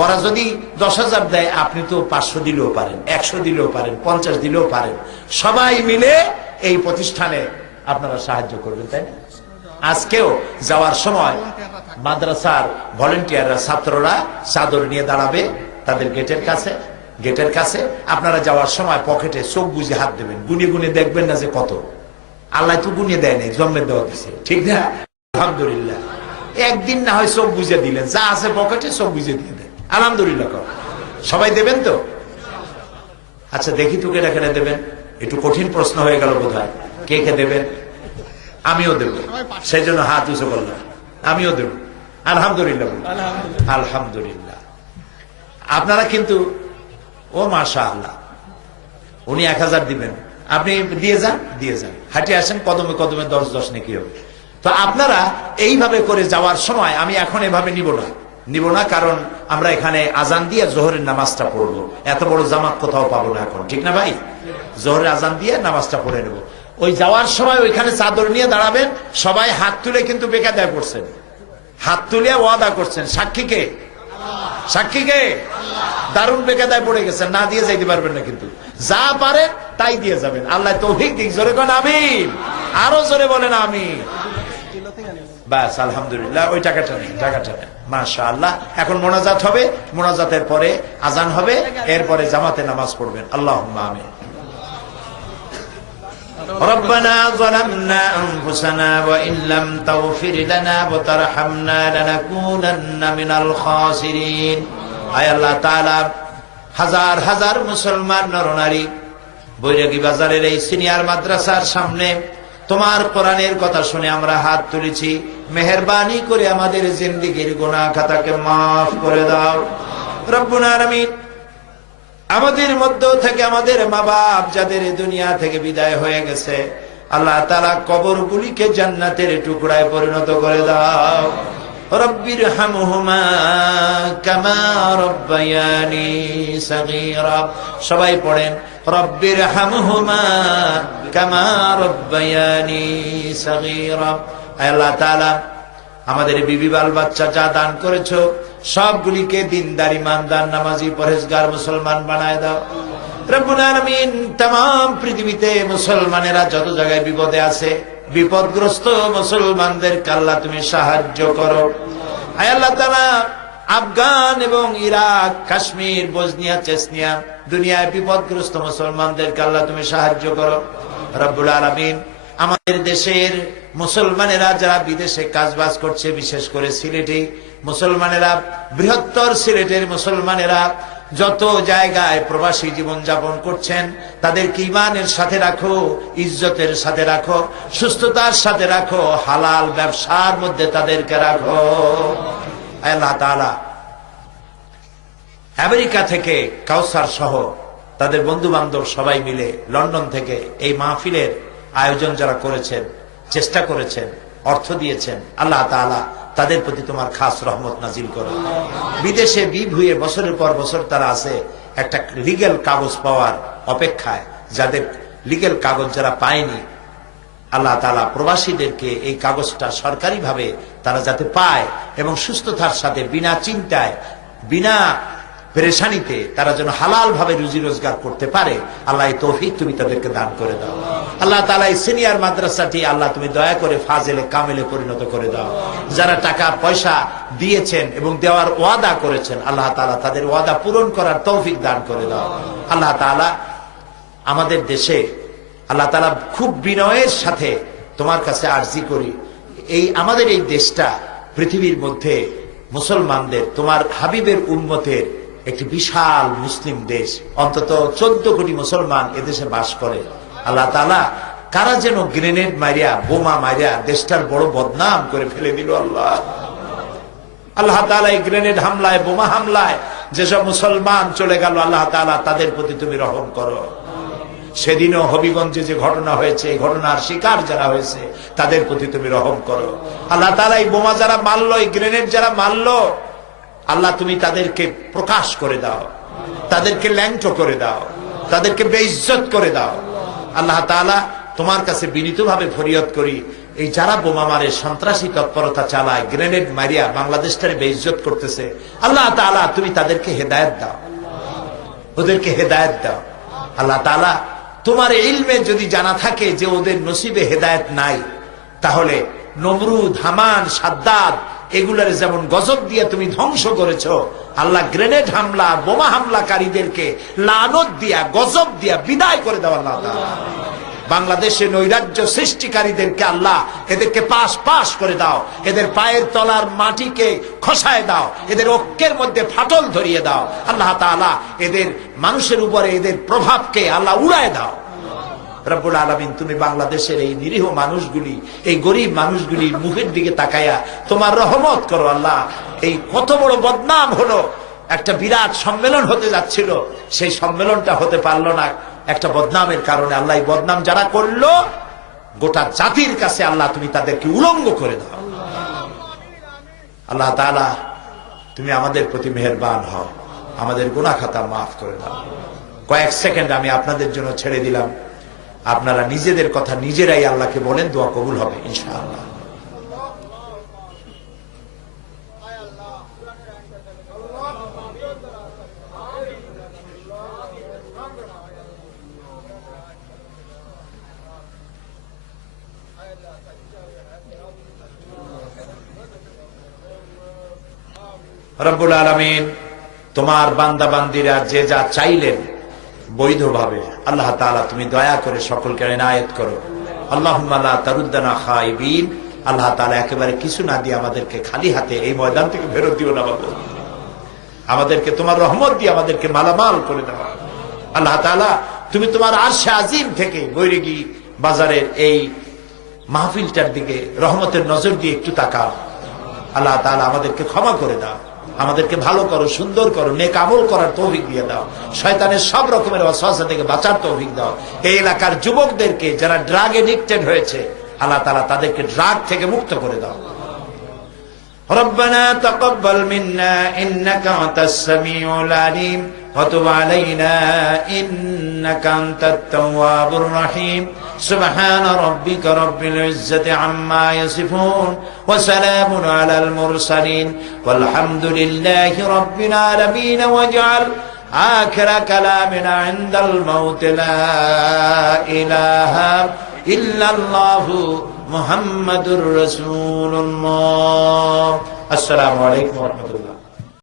ওরা যদি 10,000 দেয়, আপনি তো 500 দিলেও পারেন, 100 দিলেও পারেন, 50 দিলেও পারেন। সবাই মিলে এই প্রতিষ্ঠানে আপনারা সাহায্য করবেন, তাই না? আজকেও যাওয়ার সময় মাদ্রাসার ভলেন্টিয়াররা, ছাত্ররা চাদর নিয়ে দাঁড়াবে তাদের গেটের কাছে। আপনারা যাওয়ার সময় পকেটে চোখ বুঝে হাত দেবেন, গুনে গুনে দেখবেন না যে কত। আল্লাহ তো গুনে দেয় নাই, জন্মের দেওয়া দিচ্ছে, ঠিক না? আলহামদুলিল্লাহ। একদিন না হয় চোখ বুঝে দিলেন, যা আছে পকেটে চোখ বুঝে দিয়ে দেন। আলহামদুলিল্লাহ। সবাই দেবেন তো? আচ্ছা, দেখি তো কেটে কেটে দেবেন। একটু কঠিন প্রশ্ন হয়ে গেল বোধ হয়। কে কে দেবেন? আমিও দেব, সেই জন্য হাত উঁচু করলাম। আমিও দেব। আলহামদুলিল্লাহ। আলহামদুলিল্লাহ। আপনারা কিন্তু, ও মাশাআল্লাহ, উনি 1000 দিবেন, আপনি দিয়ে যান, হাঁটিয়ে আসেন, কদমে কদমে 10 নাকি হবে। তো আপনারা এইভাবে করে যাওয়ার সময়, আমি এখন এভাবে নিব না, কারণ আমরা এখানে আজান দিয়ে জোহরের নামাজটা পড়বো। এত বড় জামাত কোথাও পাবো না এখন, ঠিক না ভাই? জোহরের আজান দিয়ে নামাজটা পড়ে নেব। ওই যাওয়ার সময় ওইখানে চাদর নিয়ে দাঁড়াবেন, সবাই হাত তুলে কিন্তু বেকায়দায় করছেন, হাত তুলে ওয়াদা করছেন। সাক্ষী কে? সাক্ষী কে? দারুণ বেকায়দায় পড়ে গেছেন, না দিয়ে যাইতে পারবেন না, কিন্তু যা পারেন তাই দিয়ে যাবেন। আল্লাহ তৌফিক দিক। জোরে কোন আমিন, আরো জোরে বলেন আমিন। বাস আলহামদুলিল্লাহ, ওই টাকাটা নেই, টাকাটা নেই। মাশাআল্লাহ। এখন মোনাজাত হবে, মোনাজাতের পরে আজান হবে, এরপরে জামাতে নামাজ পড়বেন। আল্লাহুম্মা আমিন। ربنا ظلمنا أنفسنا وإن لم تغفر لنا وترحمنا لنكونن من الخاسرين। আয় আল্লাহ তাআলা, হাজার হাজার মুসলমান নরনারী বৈরাগী বাজারের এই সিনিয়র মাদ্রাসার সামনে তোমার কোরআনের কথা শুনে আমরা হাত তুলেছি। মেহেরবানি করে আমাদের জিন্দেগীর গুনাহ খাতাকে মাফ করে দাও রব্বুল আলামিন। আমাদের মধ্য থেকে আমাদের মা বাপ যাদের দুনিয়া থেকে বিদায় হয়ে গেছে, আল্লাহ তাআলা কবরগুলিকে জান্নাতের টুকরায় পরিণত করে দাও। রব্বির হামহুমা কামা রব্বায়ানি সগীরা। সবাই পড়েন, রব্বির হামহুমা কামা রব্বায়ানি সগীরা। আল্লাহ তাআলা আমাদের বিবি বাল বাচ্চা যা দান করেছো সবগুলিকে দিনদার ইমানদার নামাজি পরহেজগার মুসলমান বানায় দাও রব্বুল আলামিন। तमाम পৃথিবীতে মুসলমানেরা যত জায়গায় বিপদে আছে, বিপদগ্রস্ত মুসলমানদেরকে আল্লাহ তুমি সাহায্য করো। আয় আল্লাহ তাআলা, আফগান এবং ইরাক, কাশ্মীর, বসনিয়া, চেচনিয়া, দুনিয়ায় বিপদগ্রস্ত মুসলমানদেরকে আল্লাহ তুমি সাহায্য করো রব্বুল আলামিন। আমাদের দেশের মুসলমানেরা যারা বিদেশে কাজবাজ করছে, বিশেষ করে সিলেটে মুসলমানেরা, বৃহত্তর সিলেটের মুসলমানেরা যত জায়গায় প্রবাসী জীবন যাপন করছেন, তাদেরকে ঈমানের সাথে রাখো, ইজ্জতের সাথে রাখো, সুস্থতার সাথে রাখো, হালাল ব্যবসার মধ্যে তাদেরকে রাখো। আল্লাহ তাআলা আমেরিকা থেকে কাউসার সহ তাদের বন্ধু বান্ধব সবাই মিলে লন্ডন থেকে এই মাহফিলের আয়োজন যারা করেছেন, চেষ্টা করেছেন, অর্থ দিয়েছেন, আল্লাহ তাআলা তাদের প্রতি তোমার খাস রহমত নাজিল করো। বিদেশে বিভুয়ে বছরের পর বছর তারা আছে একটা লিগ্যাল কাগজ পাওয়ার অপেক্ষায়, যাদের লিগ্যাল কাগজ যারা পায়নি, আল্লাহ তাআলা প্রবাসীদেরকে এই কাগজটা সরকারিভাবে তারা যাতে পায় এবং সুস্থতার সাথে বিনা চিন্তায়, বিনা পেরেশানিতে তারা যেন হালাল ভাবে রুজি রোজগার করতে পারে, আল্লাহ এই তৌফিক তুমি তাদেরকে দান করে দাও। আল্লাহ তাআলা এই সিনিয়র মাদ্রাসাটি আল্লাহ তুমি দয়া করে ফাজেলে কামেলে পরিণত করে দাও। যারা টাকা পয়সা দিয়েছেন এবং দেওয়ার ওয়াদা করেছেন, আল্লাহ তাআলা তাদের ওয়াদা পূরণ করার তৌফিক দান করে দাও। আল্লাহ তাআলা আমাদের দেশে, আল্লাহ তাআলা খুব বিনয়ের সাথে তোমার কাছে আরজি করি, এই আমাদের এই দেশটা পৃথিবীর মধ্যে মুসলমানদের, তোমার হাবিবের উম্মতের একটি বিশাল মুসলিম দেশ, অন্তত 14 কোটি মুসলমান এদেশে বাস করে। আল্লাহ তাআলা কারা যেন গ্রেনেড মারিয়া, বোমা মারিয়া দেশটার বড় বদনাম করে ফেলে দিল। আল্লাহ আল্লাহ তাআলা এই গ্রেনেড হামলায়, বোমা হামলায় যেসব মুসলমান চলে গেল, আল্লাহ তাআলা তাদের প্রতি তুমি রহম করো। সেদিনও হবিগঞ্জে যে ঘটনা হয়েছে, এই ঘটনার শিকার যারা হয়েছে তাদের প্রতি তুমি রহম করো। আল্লাহ তাআলা এই বোমা যারা মারলো, এই গ্রেনেড যারা মারলো, আল্লাহ তুমি তাদেরকে প্রকাশ করে দাও, তাদেরকে ল্যাংটো করে দাও, তাদেরকে বেইজ্জত করে দাও। আল্লাহ তাআলা তোমার কাছে বিনীতভাবে ফরিয়াদ করি, এই যারা বোমা মারে, সন্ত্রাসী তৎপরতা চালায়, গ্রেনেড মারিয়া বাংলাদেশটারে বেইজ্জত করতেছে, আল্লাহ তাআলা তুমি তাদেরকে হেদায়েত দাও, ওদেরকে হেদায়েত দাও। আল্লাহ তাআলা তোমার ইলমে যদি জানা থাকে যে ওদের নসিবে হেদায়েত নাই, তাহলে নমরুদ, হামান, সাদ্দাদ এগুলার যেমন গজব দিয়ে তুমি ধ্বংস করেছো, আল্লাহ গ্রেনেড হামলা, বোমা হামলাকারীদেরকে লানত দিয়া, গজব দিয়া বিদায় করে দাও। আল্লাহ তাআলা বাংলাদেশে নৈরাজ্য সৃষ্টিকারীদেরকে আল্লাহ এদেরকে পাশ পাশ করে দাও, এদের পায়ের তলার মাটিকে খসায় দাও, এদের ঐক্যের মধ্যে ফাটল ধরিয়ে দাও। আল্লাহ তাআলা এদের মানুষের উপরে এদের প্রভাবকে আল্লাহ উড়ায় দাও। রব্বুল আলামিন তুমি বাংলাদেশের এই নিরীহ মানুষগুলি, এই গরিব মানুষগুলির মুখের দিকে তাকায়া তোমার রহমত করো। আল্লাহ এই কত বড় বদনাম হলো, একটা বিরাট সম্মেলন হতে যাচ্ছিল, সেই সম্মেলনটা হতে পারলো না একটা বদনামের কারণে। আল্লাহ এই বদনাম যারা করলো গোটা জাতির কাছে আল্লাহ তুমি তাদেরকে উলঙ্গ করে দাও। আল্লাহ তাআলা তুমি আমাদের প্রতি মেহেরবান হও, আমাদের গুনাহ খাতা মাফ করে দাও। কয়েক সেকেন্ড আমি আপনাদের জন্য ছেড়ে দিলাম, আপনারা নিজেদের কথা নিজেরাই আল্লাহকে বলেন, দোয়া কবুল হবে ইনশাআল্লাহ। রব্বুল আলামিন তোমার বান্দা বান্দিরা যে যা চাইলেন বৈধভাবে, আল্লাহ তাআলা তুমি দয়া করে সকলকে ইনায়েত করো। আল্লাহুম্মা লা তারুদ্দানা খাইবিন, আল্লাহ তাআলা একেবারে কিছু না দিয়ে আমাদেরকে খালি হাতে এই ময়দান থেকে ফেরত দিও না বাবা। আমাদেরকে তোমার রহমত দিয়ে আমাদেরকে মালামাল করে দাও। আল্লাহ তাআলা তুমি তোমার আরশে আজিম থেকে গৈরিগি বাজারের এই মাহফিলটার দিকে রহমতের নজর দিয়ে একটু তাকাও। আল্লাহ তাআলা আমাদেরকে ক্ষমা করে দাও, আমাদেরকে ভালো করো, সুন্দর করো, নেক আমল করার তৌফিক দিয়ে দাও, শয়তানের সব রকমের ওয়াসওয়াসা থেকে বাঁচার তৌফিক দাও। এই এলাকার যুবকদেরকে যারা ড্রাগ এডিক্টেড হয়েছে, আল্লাহ তাআলা তাদেরকে ড্রাগ থেকে মুক্ত করে দাও। ربنا تقبل منا إنك أنت السميع العليم وتب علينا إنك أنت التواب الرحيم سبحان ربك رب العزة عما يصفون وسلام على المرسلين والحمد لله رب العالمين واجعل آخر كلامنا عند الموت لا إله إلا الله محمد رسول الله. السلام عليكم ورحمة الله.